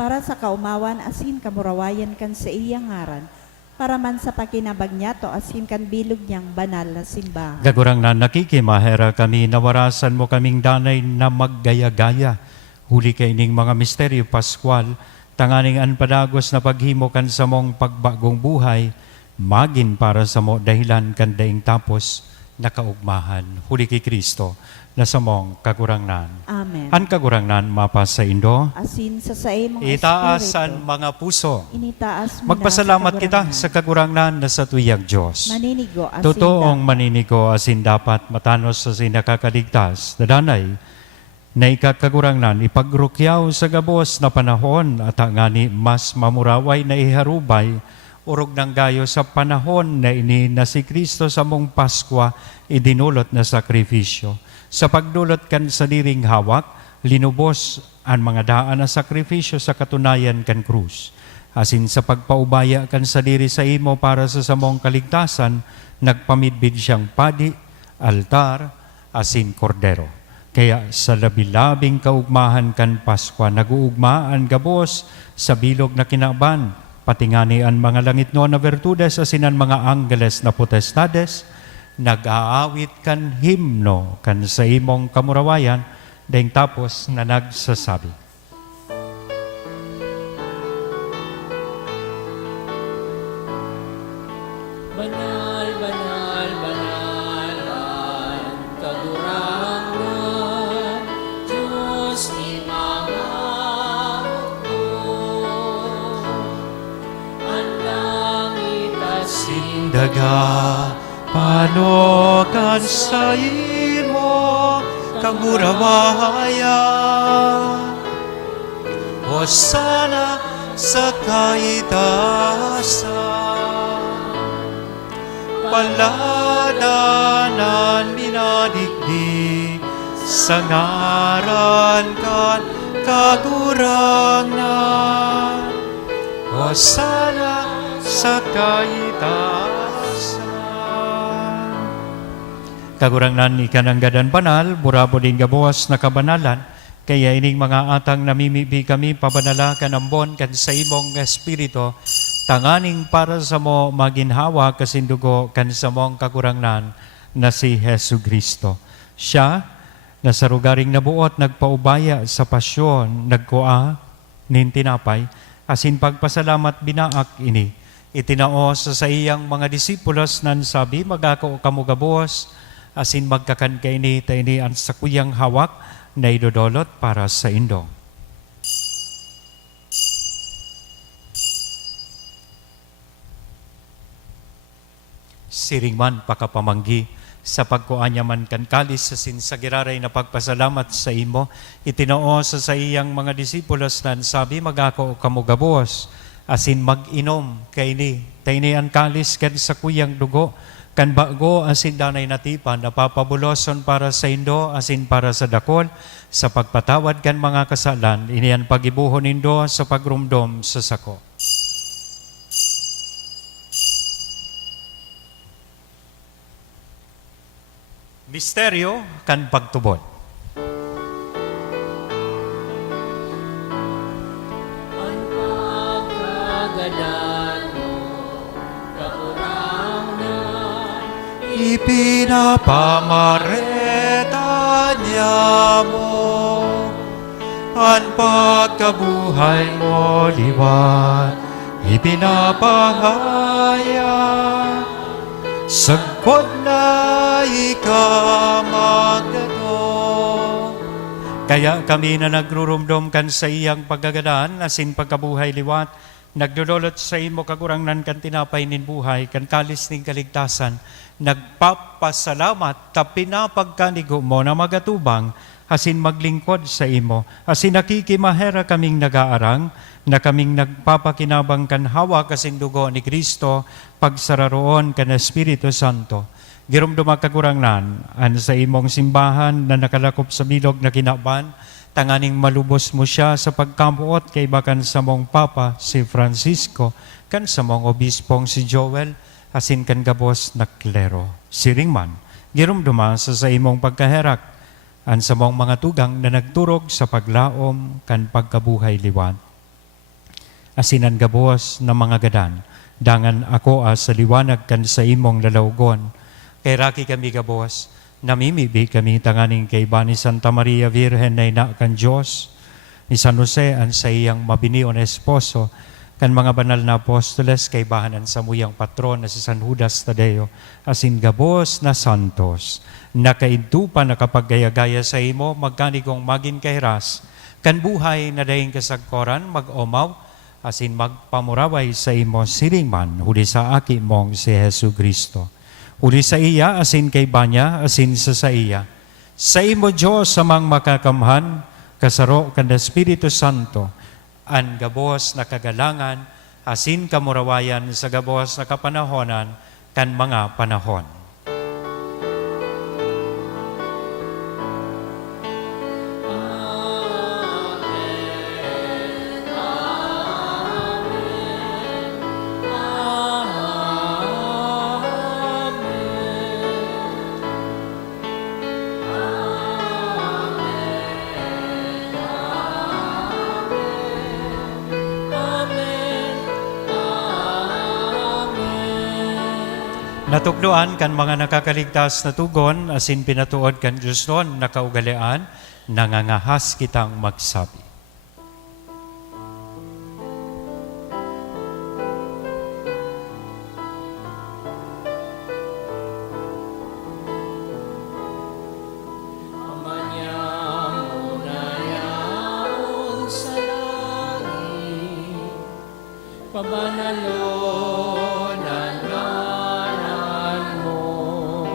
para sa kaumawan asin kamurawayan kan sa iyang ngaran, para man sa pakinabag niya to asin kan bilog niyang banal na simbahan. Gagurang na nakikimahera kami, nawarasan mo kaming danay na maggaya-gaya. Huli kay ning mga misteryo Pascual, tanganing an padagos na paghimo kan sa mong pagbagong buhay, magin para sa mo dahilan kan daing tapos nakaugmahan. Huli kay Kristo na sa mong kagurangnan. Amen. An kagurangnan mapa sa Indo, Asin sa imong itaas espiritu, ang mga puso. initaas mo Magpasalamat na sa kita kagurangnan. sa kagurangnan na sa tuyang Diyos. Maninigo asin Totoong maninigo asin dapat matanos sa sinakakaligtas. Dadanay, na ikakagurangnan, ipagrukyaw sa gabos na panahon at ngani mas mamuraway na iharubay, urog ng gayo sa panahon na ini na si Kristo sa mong Paskwa idinulot na sakripisyo. Sa pagdulot kan sa diring hawak, linubos ang mga daan na sakripisyo sa katunayan kan krus. Asin sa pagpaubaya kan sa diri sa imo para sa samong kaligtasan, nagpamidbid siyang padi, altar, asin kordero. Kaya sa labi-labing kaugmahan kan Paskwa, naguugmaan gabos sa bilog na kinaban, patingani ang mga langit no na virtudes asinan mga anggeles na potestades, nag-aawit kan himno kan sa imong kamurawayan, dahil tapos na nagsasabi. Banal, banal, banalan, kagurangan, Diyos ni mga hukbo. Ang langit at Sindaga, panokan sa imo, kamurawayan. Hosana sa kaitasan. Paladanan minadigdig sa ngaran kan kagurangan. Hosana sa kaitasan. Kagurangnan ikananggadan banal, burabo din gabos na kabanalan, kaya ining mga atang namimibi kami pabanala kanambon kan sa imong espiritu, tanganing para sa mo maginhawa kasindugo kan sa mong kagurangnan na si Hesu Kristo. Siya, na sa rugaring nabuot, nagpaubaya sa pasyon, nagkua, nintinapay, asin pagpasalamat binaak ini. Itinao sa iyang mga disipulos nan sabi, magako kamugabos, asin magkakan kaini, taini ang sakuyang hawak na idodolot para sa Indo. Siringman pakapamanggi sa pagkuanya man kan kalis sa sinsagiraray na pagpasalamat sa imo, itinoo sa iyang mga disipulos nan sabi, magako kamugabos, asin mag-inom kaini, taini ang kalis kan sa kuyang dugo, kan bago asin danay natipan, napapabuloson para sa Indo, asin para sa dakol, sa pagpatawad kan mga kasalan, iniyan pagibuhon Indo sa pagrumdom sa sako. Misteryo kan pagtubod. ang pagkagadan mo, kagurangan, Ipinapamareta niya mo ang pagkabuhay mo liwat, ipinapahaya sagkod na ikamagdato. Kaya kami na nagrurumdom kan sa iyang paggagadaan, asin pagkabuhay liwat, nagdudulot sa imo kagurangnan kan tinapay nin buhay, kan kalis ning kaligtasan, nagpapasalamat ta pinapagkanigo mo na magatubang, asin maglingkod sa imo, asin nakikimahera kaming nagaarang, na kaming nagpapakinabang kan hawa kasin dugo ni Kristo, pagsararoon kan Espiritu Santo. Girumduma kagurangnan, an sa imong simbahan na nakalakop sa bilog na kinaban, tanganing malubos mo siya sa pagkamuot kay bakan sa mong Papa si Francisco, kan sa mong obispong si Joel, asin kan gabos na klero. Siring man, girumduma sa imong pagkaherak, an sa mong mga tugang na nagturog sa paglaom kan pagkabuhay liwat. Asinan gabos na mga gadan, dangan ako sa liwanag kan sa imong lalawgon. Kay raki kami gabos, namimibi kami tanganing kay Bani Santa Maria Virgen na ina kan Diyos, ni San Jose an sa iyang mabinion esposo, kan mga banal na apostoles kay bahanan sa muyang patron na si San Judas Tadeo, asin gabos na santos, nakaidto pa nakapaggaya-gaya sa imo, magkanigong magin kairas, kan buhay na dayeng kasagkoran, mag-omaw, asin magpamuraway sa imo siringman, huli sa aki mong si Jesu Kristo. Huli sa iya, asin kay banya, asin sa iya. Sa imo Diyos samang makakamhan, kasaro kan Espiritu Santo, an gabos na kagalangan, asin kamurawayan sa gabos na kapanahonan, kan mga panahon. Natukdoan kan mga nakakaligtas na tugon, asin pinatuod kan Diyos noon, nakaugalian, nangangahas kitang magsabi. Yaon sa langit, pabanalon ang ngaran mo,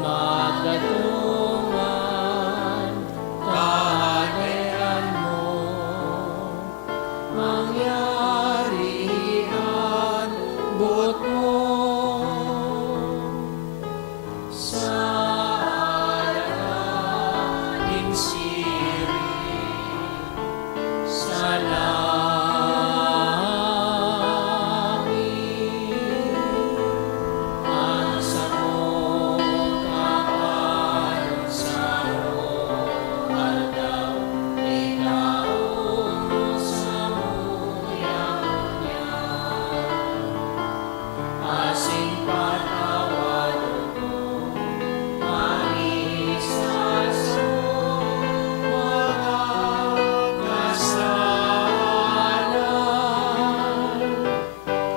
magdatungan kaharian mo, mangyarihan buot mo sa alaging siring sa langit. Ang sarong kapayon sa aldaw, ikaw mo sa muyang niya. Asing patawadon mo, manisas mo, mga kasalanan.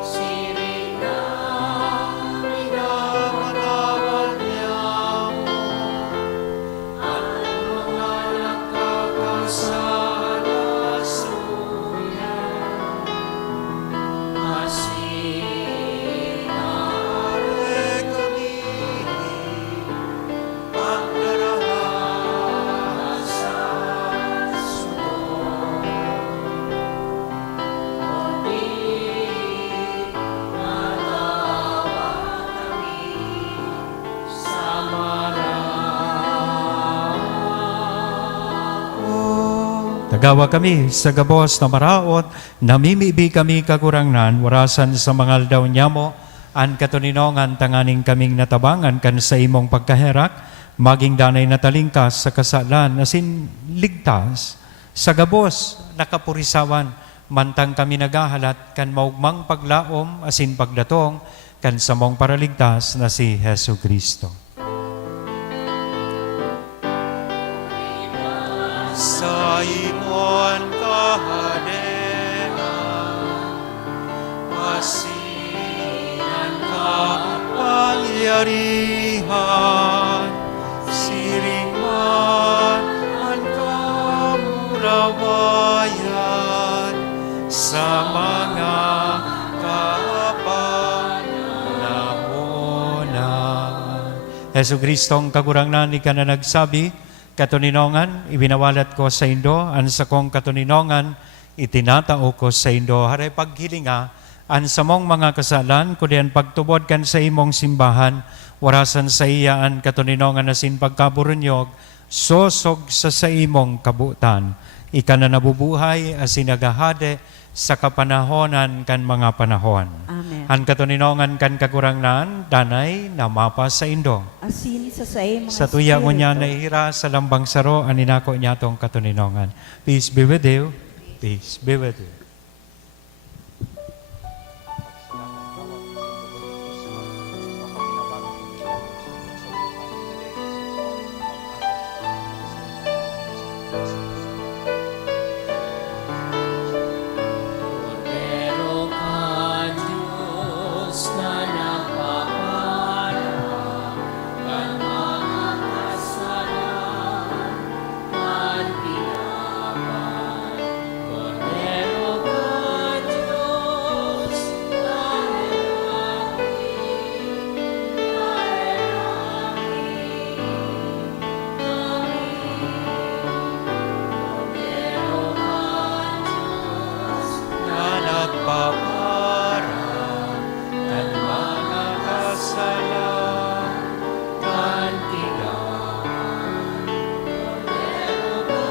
Siring na minamatawad niya mo, at mga nakakasala sa uyan. Asin are kami pagdarahas mo, kundi natawag kami sa maraon. Tagawa kami sa gabos na maraot, namimibi kami kakurangnan, warasan sa mga aldaw niya mo, an katuninongan tanganing kaming natabangan kan sa imong pagkaherak, maging danay na talingkas sa kasalan, asin ligtas, sa gabos nakapurisawan, mantang kami nagahalat kan maugmang paglaom, asin pagdatong, kan sa mong paraligtas na si Jesu Kristo. Sa imon kahadean, asinan kapangyarihan, siring man ang kamurawayan, sa mga kapanahonan. Jesu Kristong kagurangnan, ika na nagsabi, katuninongan, ibinawalat ko sa Indo, an sa kong katuninongan, itinatao ko sa Indo. Haray paghilinga, an sa mong mga kasalan, kudian pagtubod kan sa imong simbahan, warasan sa iyaan katuninongan na sin pagkaburunyog, sosog sa imong kabutan, ika na nabubuhay as sinagahade sa kapanahonan kan mga panahon. Amen. Han katuninongan kan kakurangnan, danay na mapa sa indong. Asin sa mga Sa tuya mo niya espiritu. naihira sa lambang saro, aninako niya tong katuninongan. Peace be with you. Peace be with you. Cordero ka, Diyos na nagpapala, kan mga kasalan, kan tinapan. Cordero ka, Diyos na lalaki, Cordero ka, Diyos Na nagpapara kan mga kasalan, kan tinapan. Cordero ka,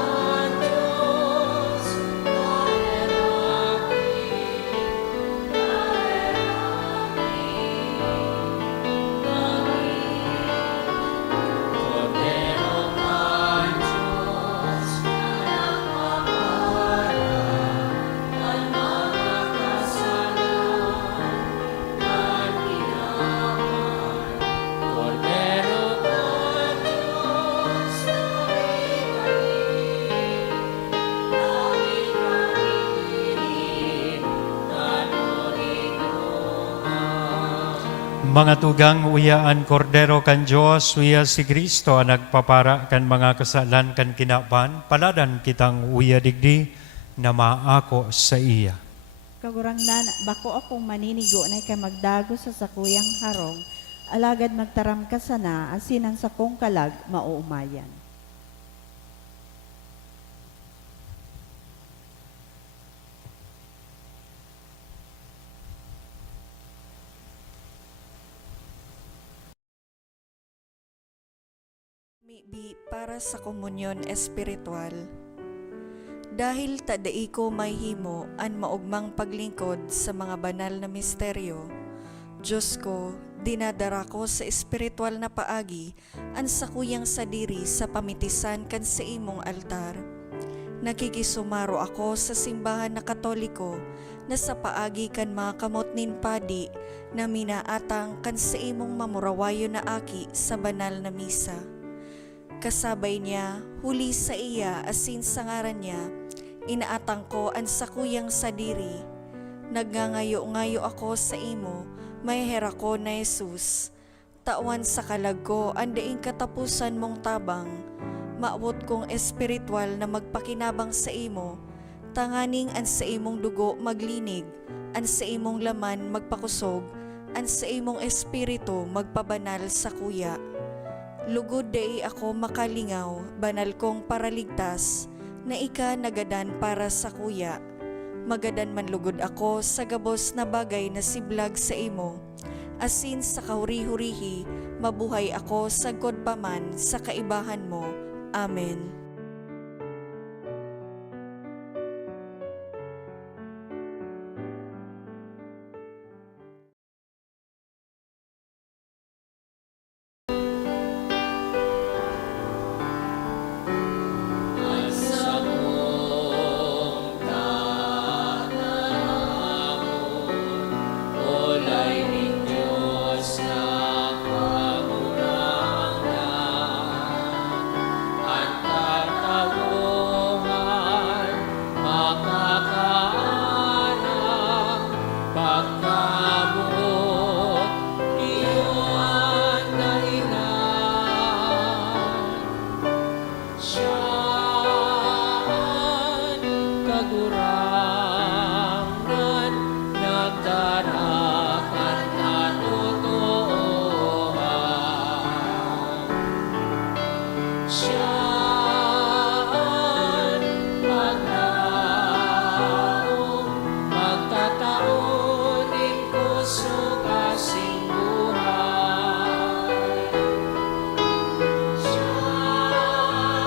Diyos na lalaki, Cordero ka, Diyos na nagpapala, kan mga kasalan, kan tinapan. Cordero ka, Diyos na Mga tugang uyaan kordero kan Diyos, uya si Kristo ang nagpapara kan mga kasalan kan kinaban, paladan kitang uya digdi na maako sa iya. Kagurangnan, bako akong maninigo na ka magdago sa sakuyang harong, alagad magtaram ka sana, asin ang sakong kalag, mauumayan. Mibi para sa komunyon espiritual. Dahil tadai ko may himo an maugmang paglingkod sa mga banal na misteryo, Diyos ko, dinadara ko sa espiritual na paagi an sakuyang sadiri sa pamitisan kan sa imong altar. Nakikisumaro ako sa simbahan na Katoliko na sa paagi kan mga kamot nin padi na minaatang kan sa imong mamurawayo na aki sa banal na misa. Kasabay niya, huli sa iya asin sa ngaran niya, inaatang ko ang sakuyang sadiri. Nagngangayo-ngayo ako sa imo, may hera ko na Jesus. Tawan sa kalag ko, andaing katapusan mong tabang. Maawot kong espiritual na magpakinabang sa imo. Tanganing an sa imong dugo maglinig, an sa imong laman magpakusog, an sa imong espiritu magpabanal sa kuya. Lugod dai ako makalingaw, banal kong paraligtas, na ika nagadan para sa kuya. Magadan man lugod ako sa gabos na bagay na siblag sa imo. Asin sa kahuri-hurihi, mabuhay ako sa godpaman sa kaibahan mo. Amen. Olay ni Diyos na kagurangan, ang katawan makakaanang pagkamot iyon dahilan. Siyaan kagurangan nagdarakan na totoohan. Siyaan maglaong magtataon in puso kasing buhay. Siyaan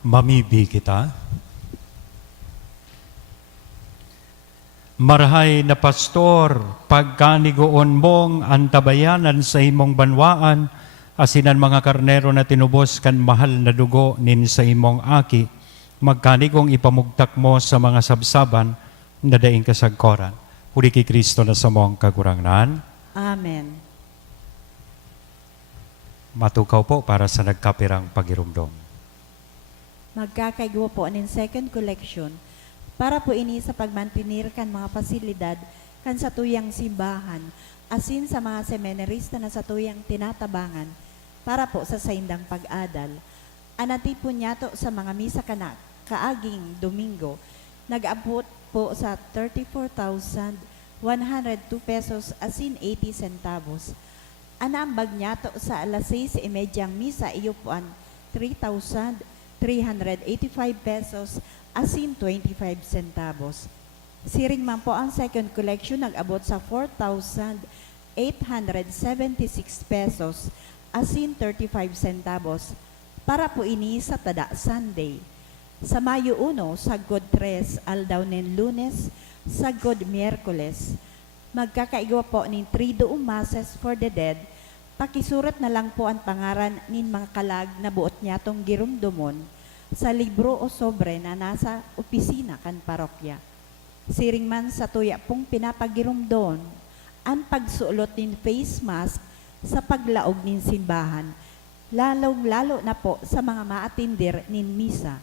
Mamibi kita. Marahay na pastor, pagkanigoon mong antabayanan sa imong banwaan, asinan mga karnero na tinubos kan mahal na dugo nin sa imong aki, magkanigong ipamugtak mo sa mga sabsaban na daing kasagkoran. Puri kay Kristo na sa mong kagurangnan. Amen. Matukaw po para sa nagkapirang pagirumdom. Magkakaigwa po nin second collection para po ini sa pagmantinir kan mga pasilidad kan sa tuyang simbahan asin sa mga seminarista na sa tuyang tinatabangan para po sa saindang pag-adal. Anati po niya to sa mga misa kana kaaging Domingo nag-abot po sa 34,102 pesos asin 80 centavos. Anambag niya to sa alas 6:30 misa iyo po an 3,385 pesos asin 25 centavos. Siring man po ang second collection nag-abot sa 4,876 pesos asin 35 centavos para po ini sa Tada Sunday. Sa Mayo 1, Sagod 3, Aldaw nen Lunes, Sagod Miyerkules. Magkakaigwa po nin 3 masses for the dead. Pakisurat na lang po ang pangaran nin mga kalag na buot niya tong girumdomon sa libro o sobre na nasa opisina kan parokya. Siring man sa tuya pong pinapagirum doon, ang pagsuot nin face mask sa paglaog nin simbahan, lalong-lalo na po sa mga maatindir nin misa.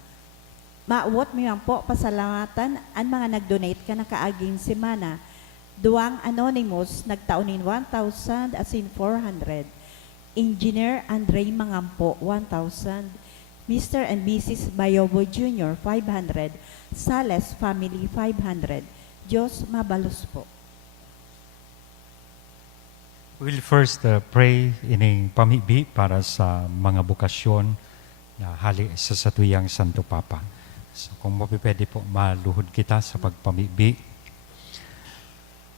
Maawot mo yan po pasalamatan ang mga nag-donate ka na kaaging semana. Duwang anonymous nagtaon nin 1,000 asin 400. Engineer Andre Mangampo 1,000. Mr. and Mrs. Bayobo Jr. 500, Sales Family 500. Diyos mabalos po. We'll first pray ining pamibi para sa mga bukasyon na hali sa satuyang Santo Papa. So kung mapipwede po maluhod kita sa pagpamibi.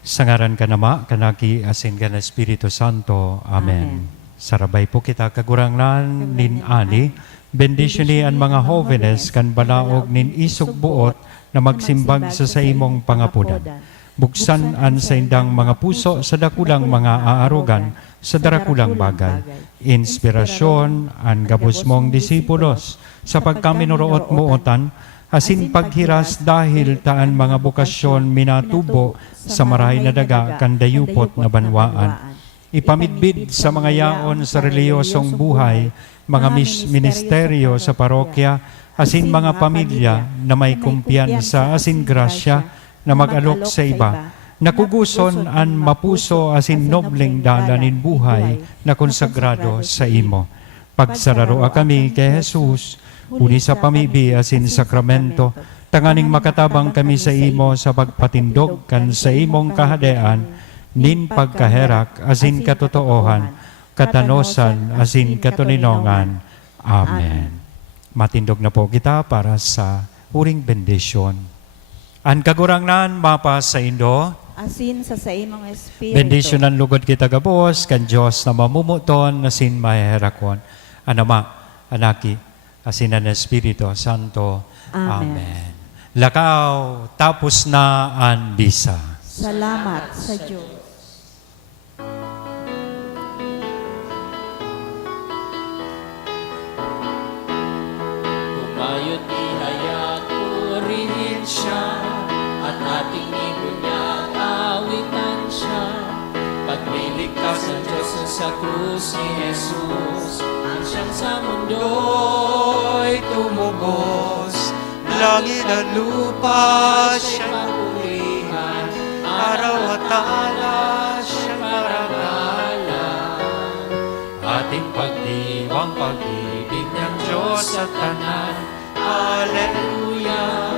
Sa ngaran ka nama, kanaki asin ka na Espiritu Santo. Amen. Sarabay po kita kagurangnan nin ani, bendisyon ni ang mga hovenes kan balaog nin isog buot na magsimbag sa imong pangapudan. Buksan an sa indang mga puso sa dakulang mga aarugan sa darakulang bagay. Inspirasyon an gabos mong disipulos sa pagkaminuroot mootan, asin paghiras dahil taan mga bukasyon minatubo sa maray na daga kan dayupot na banwaan. Ipamidbid sa mga yaon sa reliyosong buhay, mga ministeryo sa parokya, asin mga pamilya na may kumpiyansa asin grasya na mag-alok sa iba, nakuguson an mapuso asin nobleng dalanin buhay na konsagrado sa imo. Pagsararoa kami kay Jesus, uni sa pamibi asin sakramento, tanganing makatabang kami sa imo sa pagpatindog kan sa imong kahadean, nin pagkaherak asin katotoohan, katanosan asin katuninongan. Amen. Matindog na po kita para sa uring bendisyon. Ang kagurangnan mapa sa Indo, Asin sa imong espiritu. bendisyon ang lugod kita gabos, kan Diyos na mamumuton, asin maherakon. Anama, anaki, asin ang Espiritu Santo. Amen. Lakaw, tapos na ang bisa. Salamat sa Diyos. Kumayot ihayag purihin siya, at ating ibunyag awitan siya. Pagliligtas ng Diyos sa krus ni Jesus, ang siyang sa mundo'y tumubos. Langit at lupa Siya'y papurihan, araw at alay siya'y parangalan. ating pagdiwang pag-ibig ng Diyos sa tanan. Hallelujah.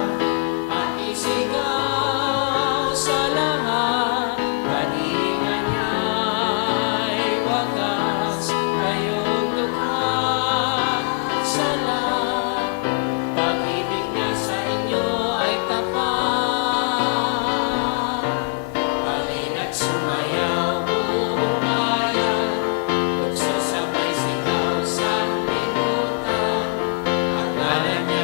At isigaw sa lahat, kalingan niya'y wagas, kayong dukha sa lahat. Pag-ibig niya sa inyo ay tapat. Halina't sumayaw buong bayan, magsasabay sigaw sa libutan. Ang ngalan niya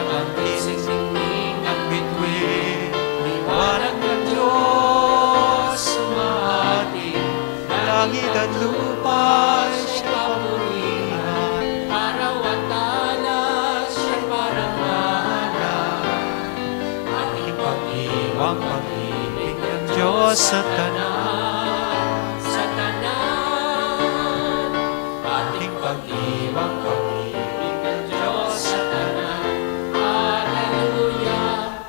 sa tanan, sa tanan, ating pag-ibang pag-ibig ng Diyos sa tanan. Hallelujah.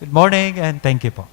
Good morning and thank you po.